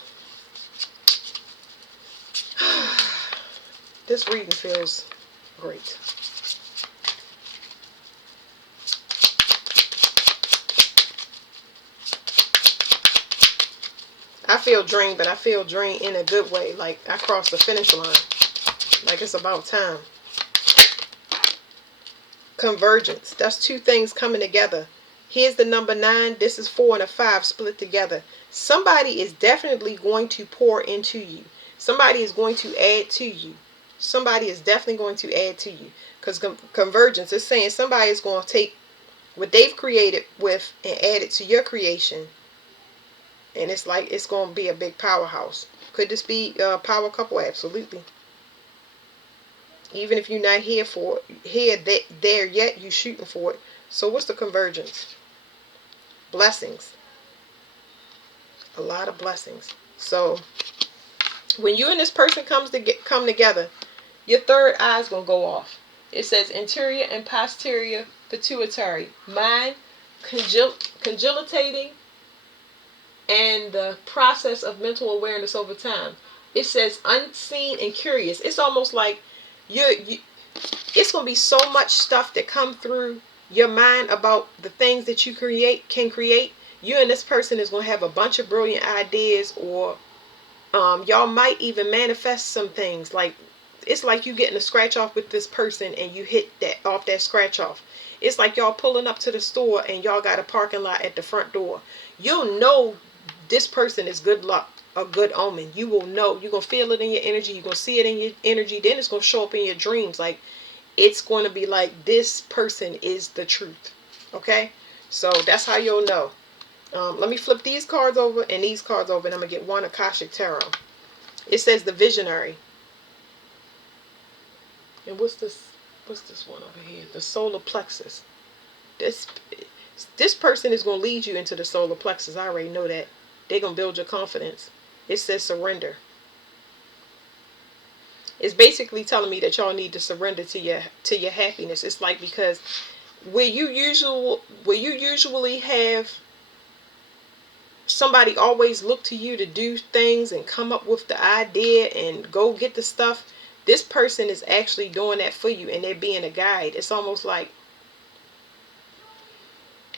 This reading feels great. I feel drained, but I feel drained in a good way. Like I crossed the finish line. Like it's about time. Convergence. That's two things coming together. Here's the number 9. This is 4 and a 5 split together. Somebody is definitely going to pour into you. Somebody is going to add to you. Somebody is definitely going to add to you. Because convergence is saying somebody is going to take what they've created with and add it to your creation. And it's like it's going to be a big powerhouse. Could this be a power couple? Absolutely. Even if you're not there yet, you shooting for it. So what's the convergence? Blessings. A lot of blessings. So when you and this person come together, your third eye is going to go off. It says interior and posterior pituitary, mind congelating, and the process of mental awareness over time. It says unseen and curious. It's almost like it's going to be so much stuff that come through your mind about the things that you can create. You and this person is going to have a bunch of brilliant ideas, or y'all might even manifest some things. Like it's like you getting a scratch off with this person and you hit that scratch off. It's like y'all pulling up to the store and y'all got a parking lot at the front door. You'll know this person is good luck, a good omen. You will know. You're going to feel it in your energy. You're going to see it in your energy. Then it's going to show up in your dreams. Like it's going to be like this person is the truth. Okay? So that's how you'll know. Let me flip these cards over and these cards over, and I'm going to get one Akashic Tarot. It says the visionary. And what's this one over here? The solar plexus. This person is going to lead you into the solar plexus. I already know that. They're going to build your confidence. It says surrender. It's basically telling me that y'all need to surrender to your happiness. It's like, because where you usually have somebody always look to you to do things and come up with the idea and go get the stuff, this person is actually doing that for you, and they're being a guide. It's almost like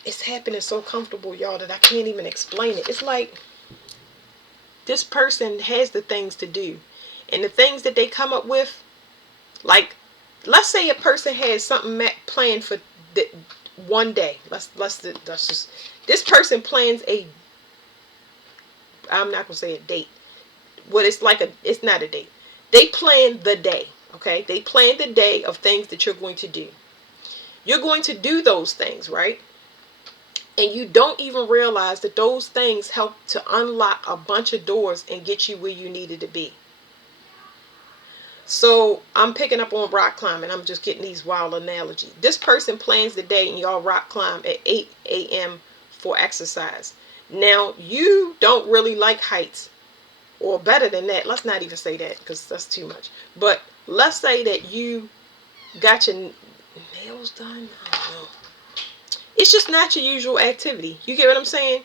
it's happening so comfortable, y'all, that I can't even explain it. It's like this person has the things to do, and the things that they come up with, like let's say a person has something planned for one day. Let's just, this person plans I'm not gonna say a date. It's not a date. They plan the day. Okay, they plan the day of things that you're going to do. You're going to do those things, right? And you don't even realize that those things help to unlock a bunch of doors and get you where you needed to be. So I'm picking up on rock climbing. I'm just getting these wild analogies. This person plans the day and y'all rock climb at 8 a.m. for exercise. Now, you don't really like heights, or better than that. Let's not even say that because that's too much. But let's say that you got your nails done. I don't know. It's just not your usual activity. You get what I'm saying?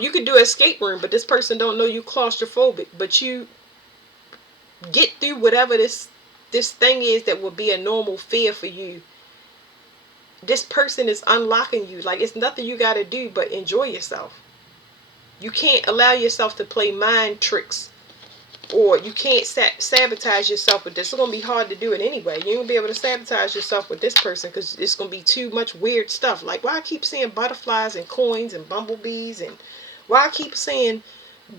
You could do an escape room, but this person don't know you claustrophobic. But you get through whatever this thing is that would be a normal fear for you. This person is unlocking you. Like, it's nothing you got to do but enjoy yourself. You can't allow yourself to play mind tricks, or you can't sabotage yourself with this. It's going to be hard to do it anyway. You ain't going to be able to sabotage yourself with this person because it's going to be too much weird stuff. Like, why I keep seeing butterflies and coins and bumblebees, and why I keep seeing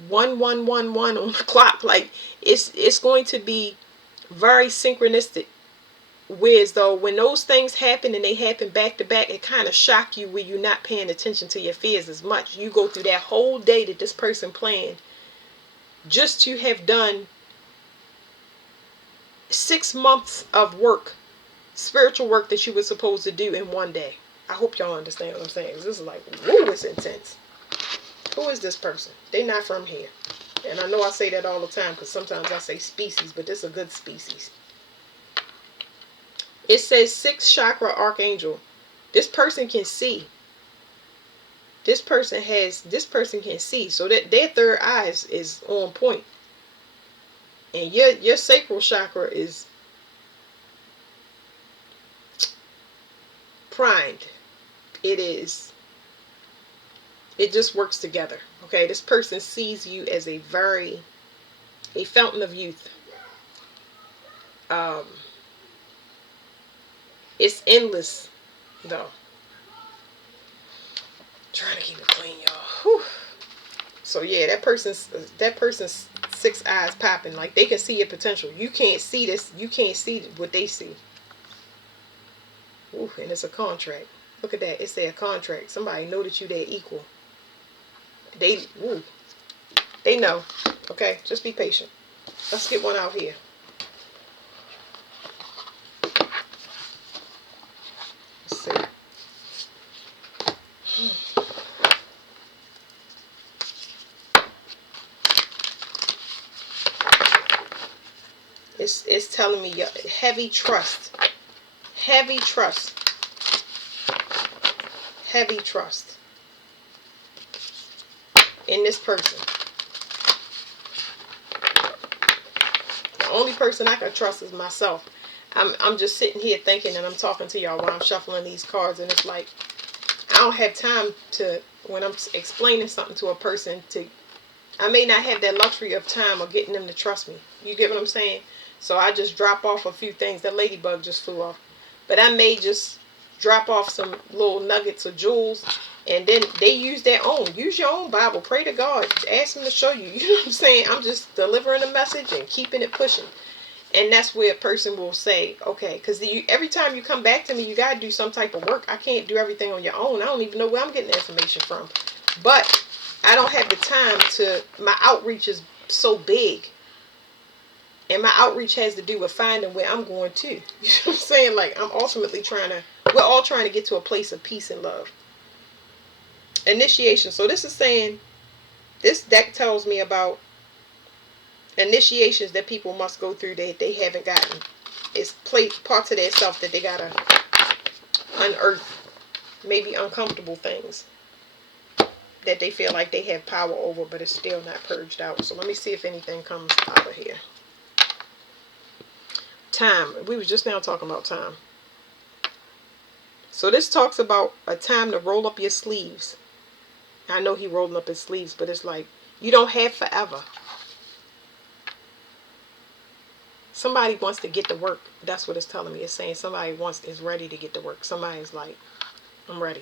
1111 on the clock. Like, it's going to be very synchronistic. Whereas though when those things happen and they happen back to back, it kind of shock you where you're not paying attention to your fears as much. You go through that whole day that this person planned just to have done 6 months of work, spiritual work that you were supposed to do in one day. I hope y'all understand what I'm saying. This is like, woo, it's intense. Who is this person? They're not from here. And I know I say that all the time because sometimes I say species, but this is a good species. It says 6th chakra archangel. This person can see. This person can see. So that their third eye is on point. And your sacral chakra is primed. It just works together. Okay, this person sees you as a fountain of youth. It's endless though. Trying to keep it clean, y'all. Whew. So yeah, that person's six eyes popping. Like, they can see your potential. You can't see this. You can't see what they see. Ooh, and it's a contract. Look at that. It's a contract. Somebody know that you their equal. They know. Okay, just be patient. Let's get one out here. Let's see. It's telling me heavy trust. Heavy trust. Heavy trust in this person. The only person I can trust is myself. I'm just sitting here thinking, and I'm talking to y'all while I'm shuffling these cards, and it's like, I don't have time to, when I'm explaining something to a person, I may not have that luxury of time of getting them to trust me. You get what I'm saying? So I just drop off a few things. That ladybug just flew off. But I may just drop off some little nuggets of jewels, and then they use their own. Use your own Bible. Pray to God. Ask him to show you. You know what I'm saying? I'm just delivering a message and keeping it pushing. And that's where a person will say, okay, because every time you come back to me, you got to do some type of work. I can't do everything on your own. I don't even know where I'm getting the information from. But I don't have the time my outreach is so big. And my outreach has to do with finding where I'm going to. You know what I'm saying? Like, we're all trying to get to a place of peace and love. Initiation. So this is saying, this deck tells me about initiations that people must go through that they haven't gotten. It's parts of their self that they gotta unearth. Maybe uncomfortable things that they feel like they have power over, but it's still not purged out. So let me see if anything comes out of here. Time. We were just now talking about time. So this talks about a time to roll up your sleeves. I know he rolling up his sleeves, but it's like, you don't have forever. Somebody wants to get to work. That's what it's telling me. It's saying somebody is ready to get to work. Somebody's like, I'm ready.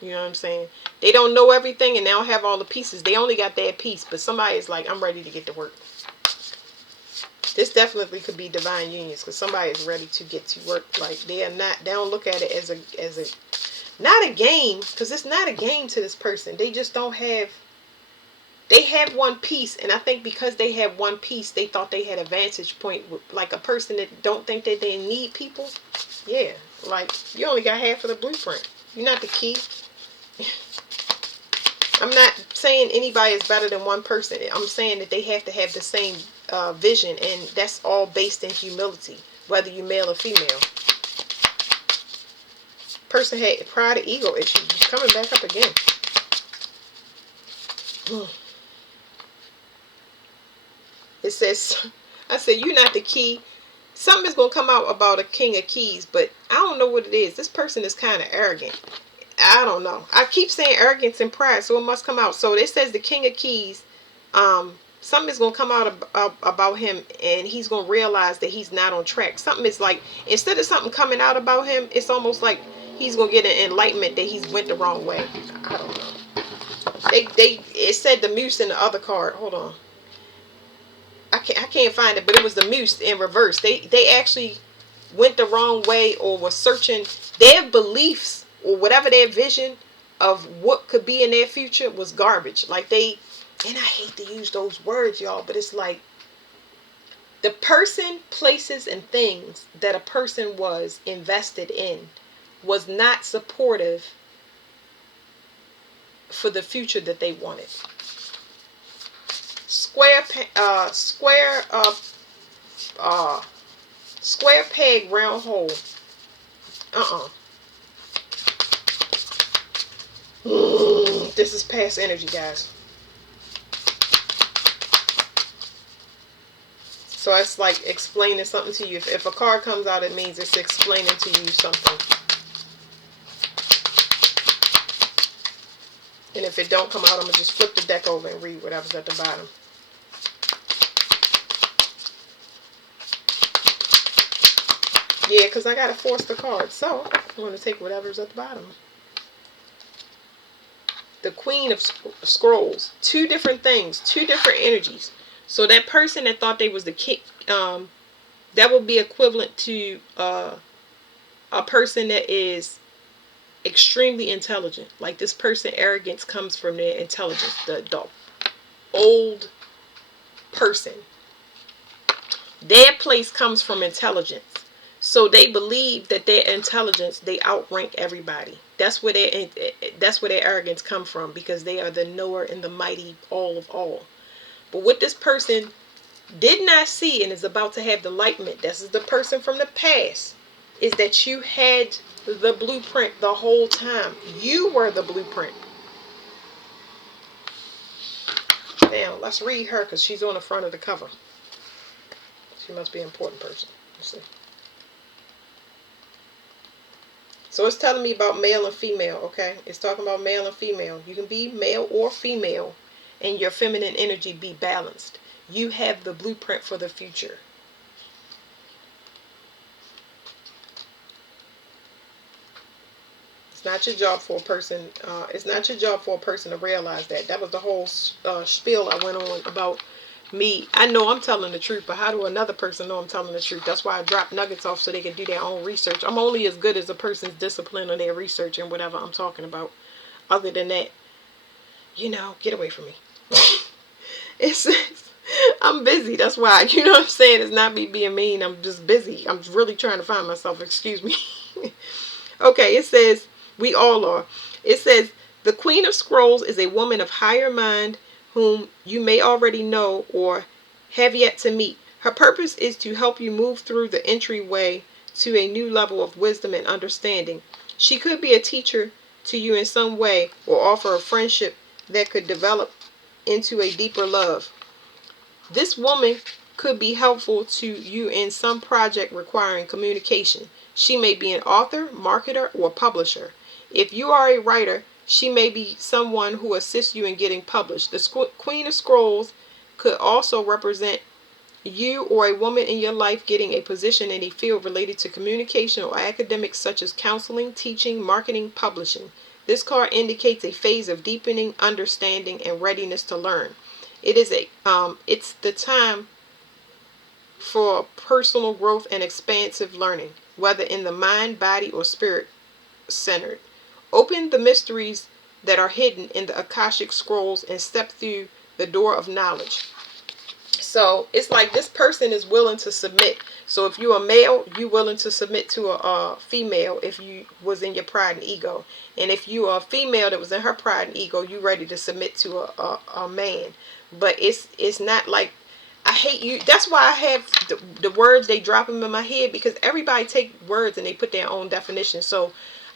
You know what I'm saying? They don't know everything and they don't have all the pieces. They only got their piece, but somebody is like, I'm ready to get to work. This definitely could be divine unions, because somebody is ready to get to work. Like, they don't look at it as not a game, because it's not a game to this person. They just don't have, they have one piece, and I think because they have one piece, they thought they had a vantage point. Like a person that don't think that they need people. Yeah, like, you only got half of the blueprint. You're not the key. I'm not saying anybody is better than one person. I'm saying that they have to have the same vision, and that's all based in humility, whether you're male or female. Person had pride or ego issues. It's coming back up again. It says, I said, you're not the key. Something is going to come out about a king of keys, but I don't know what it is. This person is kind of arrogant. I don't know. I keep saying arrogance and pride, so it must come out. So it says the king of keys, something is going to come out about him, and he's going to realize that he's not on track. Something is like, instead of something coming out about him, it's almost like he's going to get an enlightenment that he's went the wrong way. I don't know. It said the Muse in the other card. Hold on. I can't find it, but it was the Muse in reverse. They actually went the wrong way, or were searching their beliefs, or whatever their vision of what could be in their future was garbage. Like, and I hate to use those words, y'all, but it's like, the person, places, and things that a person was invested in was not supportive for the future that they wanted. Square peg, round hole. This is past energy, guys. So it's like explaining something to you. If a card comes out, it means it's explaining to you something. And if it don't come out, I'm going to just flip the deck over and read whatever's at the bottom. Yeah, because I got to force the card. So I'm going to take whatever's at the bottom. The Queen of Scrolls. Two different things. Two different energies. So that person that thought they was the king, that would be equivalent to a person that is extremely intelligent. Like this person, arrogance comes from their intelligence. The old person. Their place comes from intelligence. So they believe that their intelligence, they outrank everybody. That's where their arrogance come from, because they are the knower and the mighty all of all. But what this person did not see and is about to have the enlightenment, this is the person from the past, is that you had the blueprint the whole time. You were the blueprint. Now, let's read her because she's on the front of the cover. She must be an important person. Let's see. So it's telling me about male and female, okay? It's talking about male and female. You can be male or female and your feminine energy be balanced. You have the blueprint for the future. It's not your job for a person. It's not your job for a person to realize that. That was the whole spiel I went on about me. I know I'm telling the truth, but how do another person know I'm telling the truth? That's why I drop nuggets off so they can do their own research. I'm only as good as a person's discipline or their research and whatever I'm talking about. Other than that, you know, get away from me. I'm busy. That's why. You know what I'm saying? It's not me being mean. I'm just busy. I'm really trying to find myself. Excuse me. Okay, it says, we all are. It says, the Queen of Scrolls is a woman of higher mind whom you may already know or have yet to meet. Her purpose is to help you move through the entryway to a new level of wisdom and understanding. She could be a teacher to you in some way or offer a friendship that could develop into a deeper love. This woman could be helpful to you in some project requiring communication. She may be an author, marketer, or publisher. If you are a writer, she may be someone who assists you in getting published. The Queen of Scrolls could also represent you or a woman in your life getting a position in a field related to communication or academics such as counseling, teaching, marketing, publishing. This card indicates a phase of deepening understanding and readiness to learn. It's the time for personal growth and expansive learning, whether in the mind, body, or spirit centered. Open the mysteries that are hidden in the Akashic scrolls and step through the door of knowledge. So it's like this person is willing to submit. So if you're a male, you're willing to submit to a female if you was in your pride and ego. And if you are a female that was in her pride and ego, you ready to submit to a man. But it's not like, I hate you. That's why I have the words, they drop them in my head, because everybody take words and they put their own definition. So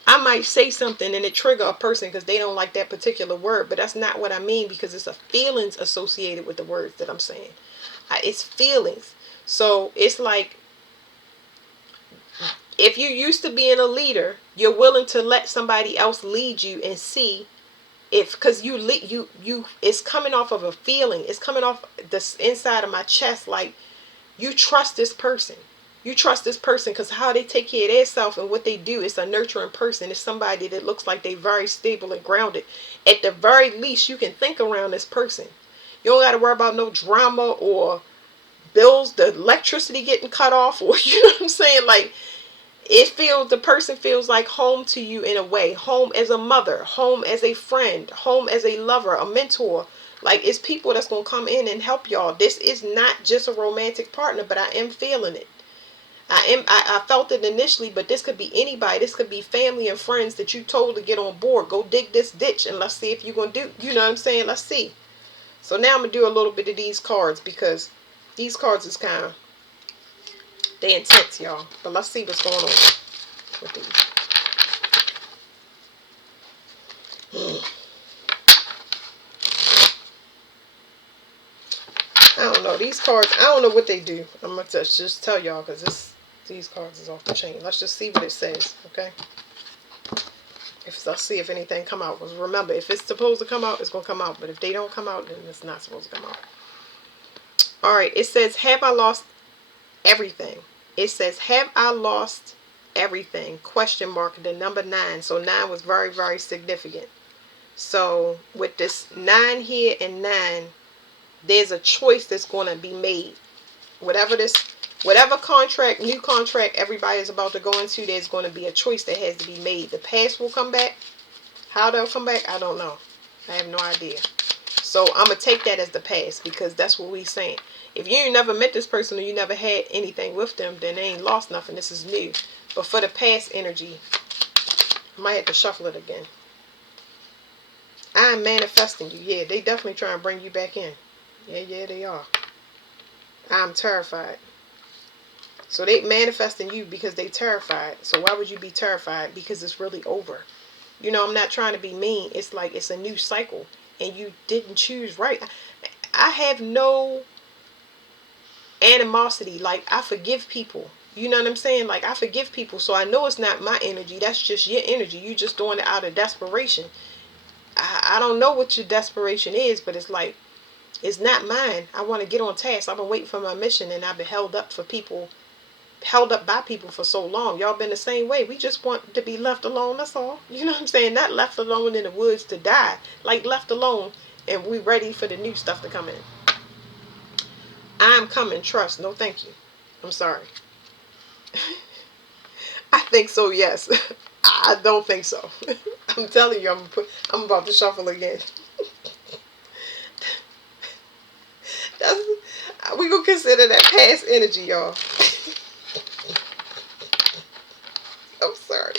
I might say something and it trigger a person because they don't like that particular word, but that's not what I mean, because it's a feelings associated with the words that I'm saying. It's feelings. So it's like, if you used to being a leader, you're willing to let somebody else lead you and see if, because you it's coming off of a feeling. It's coming off the inside of my chest, like you trust this person. You trust this person because how they take care of themselves and what they do. It's a nurturing person. It's somebody that looks like they're very stable and grounded. At the very least, you can think around this person. You don't got to worry about no drama or bills, the electricity getting cut off, or you know what I'm saying? Like, the person feels like home to you in a way. Home as a mother, home as a friend, home as a lover, a mentor. Like, it's people that's going to come in and help y'all. This is not just a romantic partner, but I am feeling it. I felt it initially, but this could be anybody. This could be family and friends that you told to get on board. Go dig this ditch and let's see if you're going to do, you know what I'm saying? Let's see. So now I'm going to do a little bit of these cards, because these cards is kind of, they intense, y'all. But let's see what's going on with these. I don't know. these cards, I don't know what they do. I'm going to just tell y'all because these cards is off the chain. Let's just see what it says, okay? Let's see if anything come out. Because remember, if it's supposed to come out, it's going to come out. But if they don't come out, then it's not supposed to come out. All right, it says, have I lost everything? It says, have I lost everything? Question mark, the number 9. So 9 was very, very significant. So with this 9 here and 9, there's a choice that's going to be made. Whatever contract, new contract everybody is about to go into, there's going to be a choice that has to be made. The past will come back. How they'll come back, I don't know. I have no idea. So I'm going to take that as the past because that's what we're saying. If you ain't never met this person or you never had anything with them, then they ain't lost nothing. This is new. But for the past energy, I might have to shuffle it again. I'm manifesting you. Yeah, they definitely try and bring you back in. Yeah, they are. I'm terrified. So they manifesting you because they terrified. So why would you be terrified? Because it's really over. You know, I'm not trying to be mean. It's like it's a new cycle. And you didn't choose right. I have no animosity. Like, I forgive people. You know what I'm saying? Like, I forgive people. So I know it's not my energy. That's just your energy. You just doing it out of desperation. I don't know what your desperation is, but it's like, it's not mine. I want to get on task. I've been waiting for my mission, and I've been held up by people for so long. Y'all been the same way. We just want to be left alone. That's all. You know what I'm saying? Not left alone in the woods to die. Like, left alone, and we ready for the new stuff to come in. I'm coming. Trust. No, thank you. I'm sorry. I think so. Yes. I don't think so. I'm telling you. I'm about to shuffle again. We gonna consider that past energy, y'all. I'm sorry.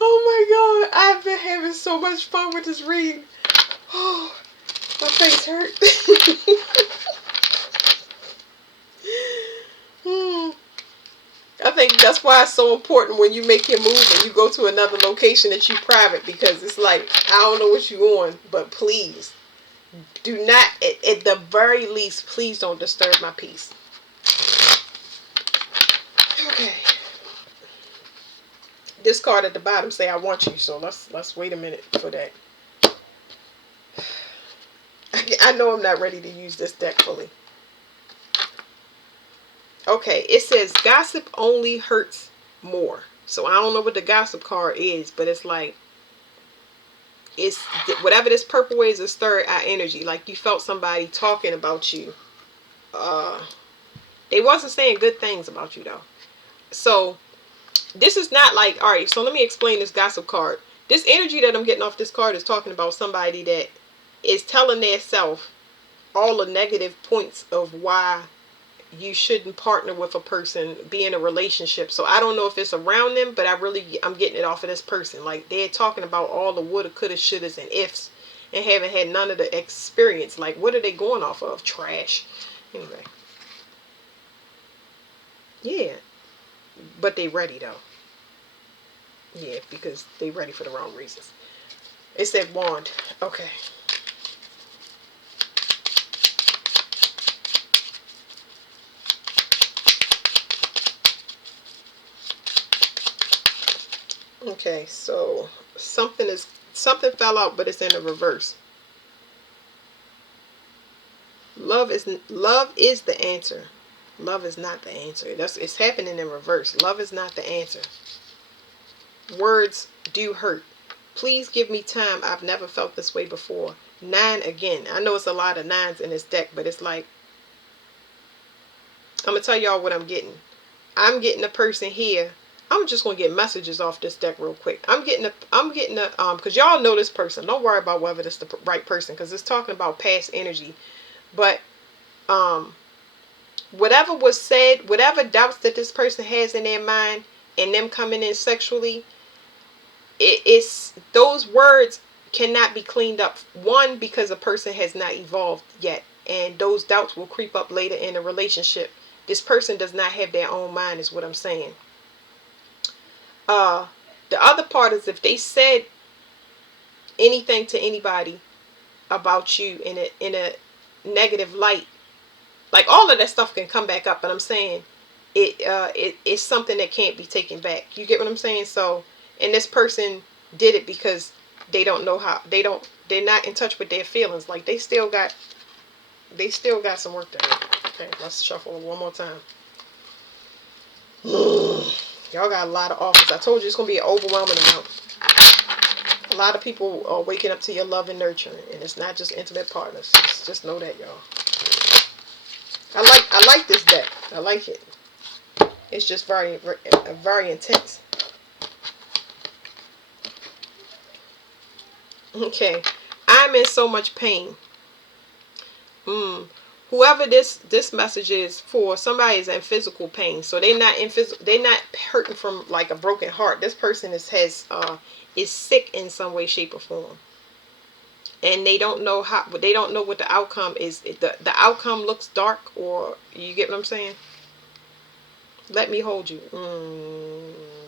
Oh my God, I've been having so much fun with this reading. Oh, my face hurt. I think that's why it's so important when you make your move and you go to another location that you private, because it's like, I don't know what you on, but please do not, at the very least, please don't disturb my peace. Okay. This card at the bottom say I want you, so let's wait a minute for that. I know I'm not ready to use this deck fully. Okay, it says gossip only hurts more. So I don't know what the gossip card is, but it's like, it's whatever this purple is third eye energy. Like, you felt somebody talking about you. They wasn't saying good things about you though. So this is not like, all right, so let me explain this gossip card. This energy that I'm getting off this card is talking about somebody that is telling their self all the negative points of why you shouldn't partner with a person, be in a relationship. So I don't know if it's around them, but I'm getting it off of this person. Like, they're talking about all the woulda, coulda, shouldas, and ifs, and haven't had none of the experience. Like, what are they going off of? Trash. Anyway. Yeah. But they ready, though. Yeah, because they ready for the wrong reasons. It said wand. Okay. Okay, so something fell out, but it's in the reverse. Love is the answer. Love is not the answer. It's happening in reverse. Love is not the answer. Words do hurt. Please give me time. I've never felt this way before. 9 again. I know it's a lot of 9s in this deck, but it's like, I'm gonna tell y'all what I'm getting. I'm getting a person here. I'm just gonna get messages off this deck real quick. I'm getting a because y'all know this person. Don't worry about whether it's the right person, because it's talking about past energy. But whatever was said, whatever doubts that this person has in their mind, and them coming in sexually, it's those words cannot be cleaned up. One, because a person has not evolved yet, and those doubts will creep up later in a relationship. This person does not have their own mind, is what I'm saying. The other part is, if they said anything to anybody, about you in a negative light. Like all of that stuff can come back up, but I'm saying it's something that can't be taken back. You get what I'm saying? So, and this person did it because they don't know how. They're not in touch with their feelings. Like they still got some work to do. Okay, let's shuffle it one more time. Y'all got a lot of offers. I told you it's gonna be an overwhelming amount. A lot of people are waking up to your love and nurturing, and it's not just intimate partners. Just know that, y'all. I like this deck. I like it. It's just very intense. Okay, I'm in so much pain. Whoever this message is for, somebody is in physical pain. So they're not hurting from like a broken heart. This person is sick in some way, shape, or form, and they don't know how. They don't know what the outcome is. The outcome looks dark, or you get what I'm saying. Let me hold you.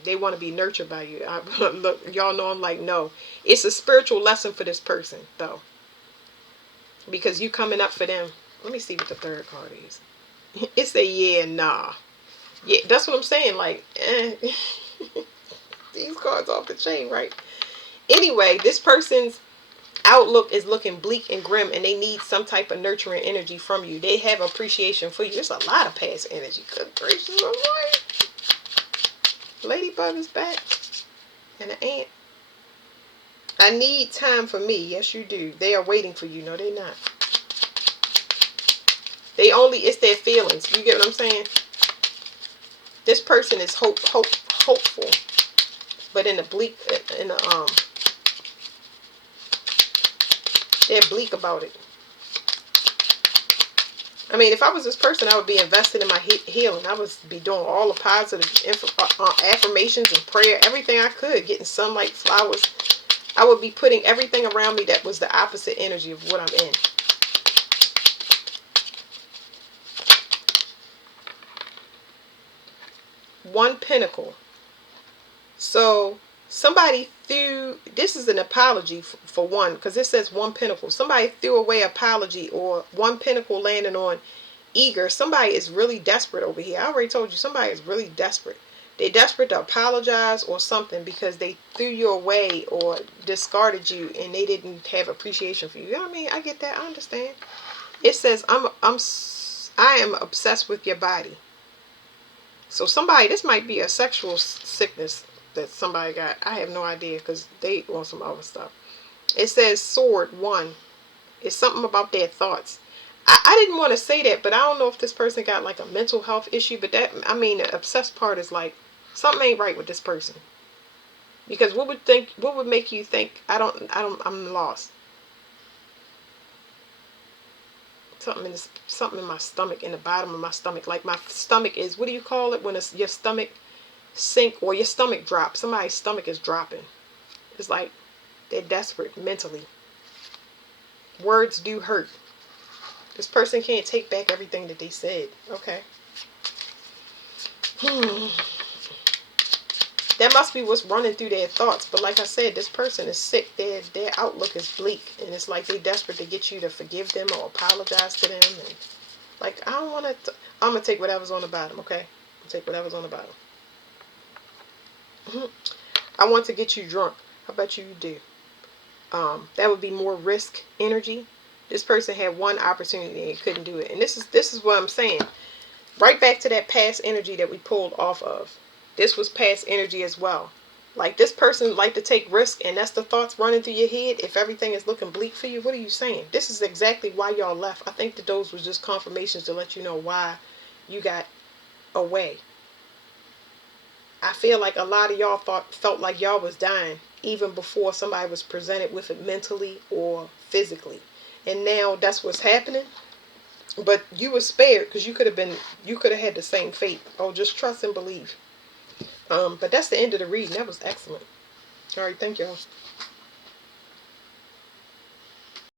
They want to be nurtured by you. Look, y'all know I'm like, no. It's a spiritual lesson for this person, though. Because you coming up for them. Let me see what the third card is. It's a yeah, nah. Yeah, that's what I'm saying. Like, these cards off the chain, right? Anyway, this person's outlook is looking bleak and grim, and they need some type of nurturing energy from you. They have appreciation for you. It's a lot of past energy. Good gracious, my wife. Ladybug is back. And an ant. I need time for me. Yes, you do. They are waiting for you. No, they're not. It's their feelings. You get what I'm saying? This person is hopeful. But they're bleak about it. I mean, if I was this person, I would be invested in my healing. I would be doing all the positive affirmations and prayer, everything I could, getting sunlight, flowers. I would be putting everything around me that was the opposite energy of what I'm in. One pentacle. So somebody this is an apology for one, because it says one pentacle. Somebody threw away apology, or one pentacle landing on eager. Somebody is really desperate over here. I already told you, somebody is really desperate. They're desperate to apologize or something because they threw you away or discarded you, and they didn't have appreciation for you. You know what I mean? I get that. I understand. It says I am obsessed with your body. So somebody, this might be a sexual sickness that somebody got. I have no idea, because they want some other stuff. It says sword one. It's something about their thoughts. I didn't want to say that, but I don't know if this person got like a mental health issue. But the obsessed part is like something ain't right with this person. Because what would make you think I'm lost? Something in my stomach, in the bottom of my stomach. Like my stomach is, what do you call it when your stomach sink or your stomach drops? Somebody's stomach is dropping. It's like they're desperate mentally. Words do hurt. This person can't take back everything that they said. Okay. That must be what's running through their thoughts. But like I said, this person is sick. Their outlook is bleak. And it's like they're desperate to get you to forgive them or apologize to them. And like, I don't want to... I'm going to take whatever's on the bottom, okay? I'll take whatever's on the bottom. I want to get you drunk. How about you do? That would be more risk energy. This person had one opportunity and couldn't do it. And this is what I'm saying. Right back to that past energy that we pulled off of. This was past energy as well. Like this person like to take risk, and that's the thoughts running through your head. If everything is looking bleak for you, what are you saying? This is exactly why y'all left. I think that those was just confirmations to let you know why you got away. I feel like a lot of y'all felt like y'all was dying even before somebody was presented with it mentally or physically. And now that's what's happening. But you were spared because you could have had the same fate. Oh, just trust and believe. But that's the end of the reading. That was excellent. All right, thank y'all.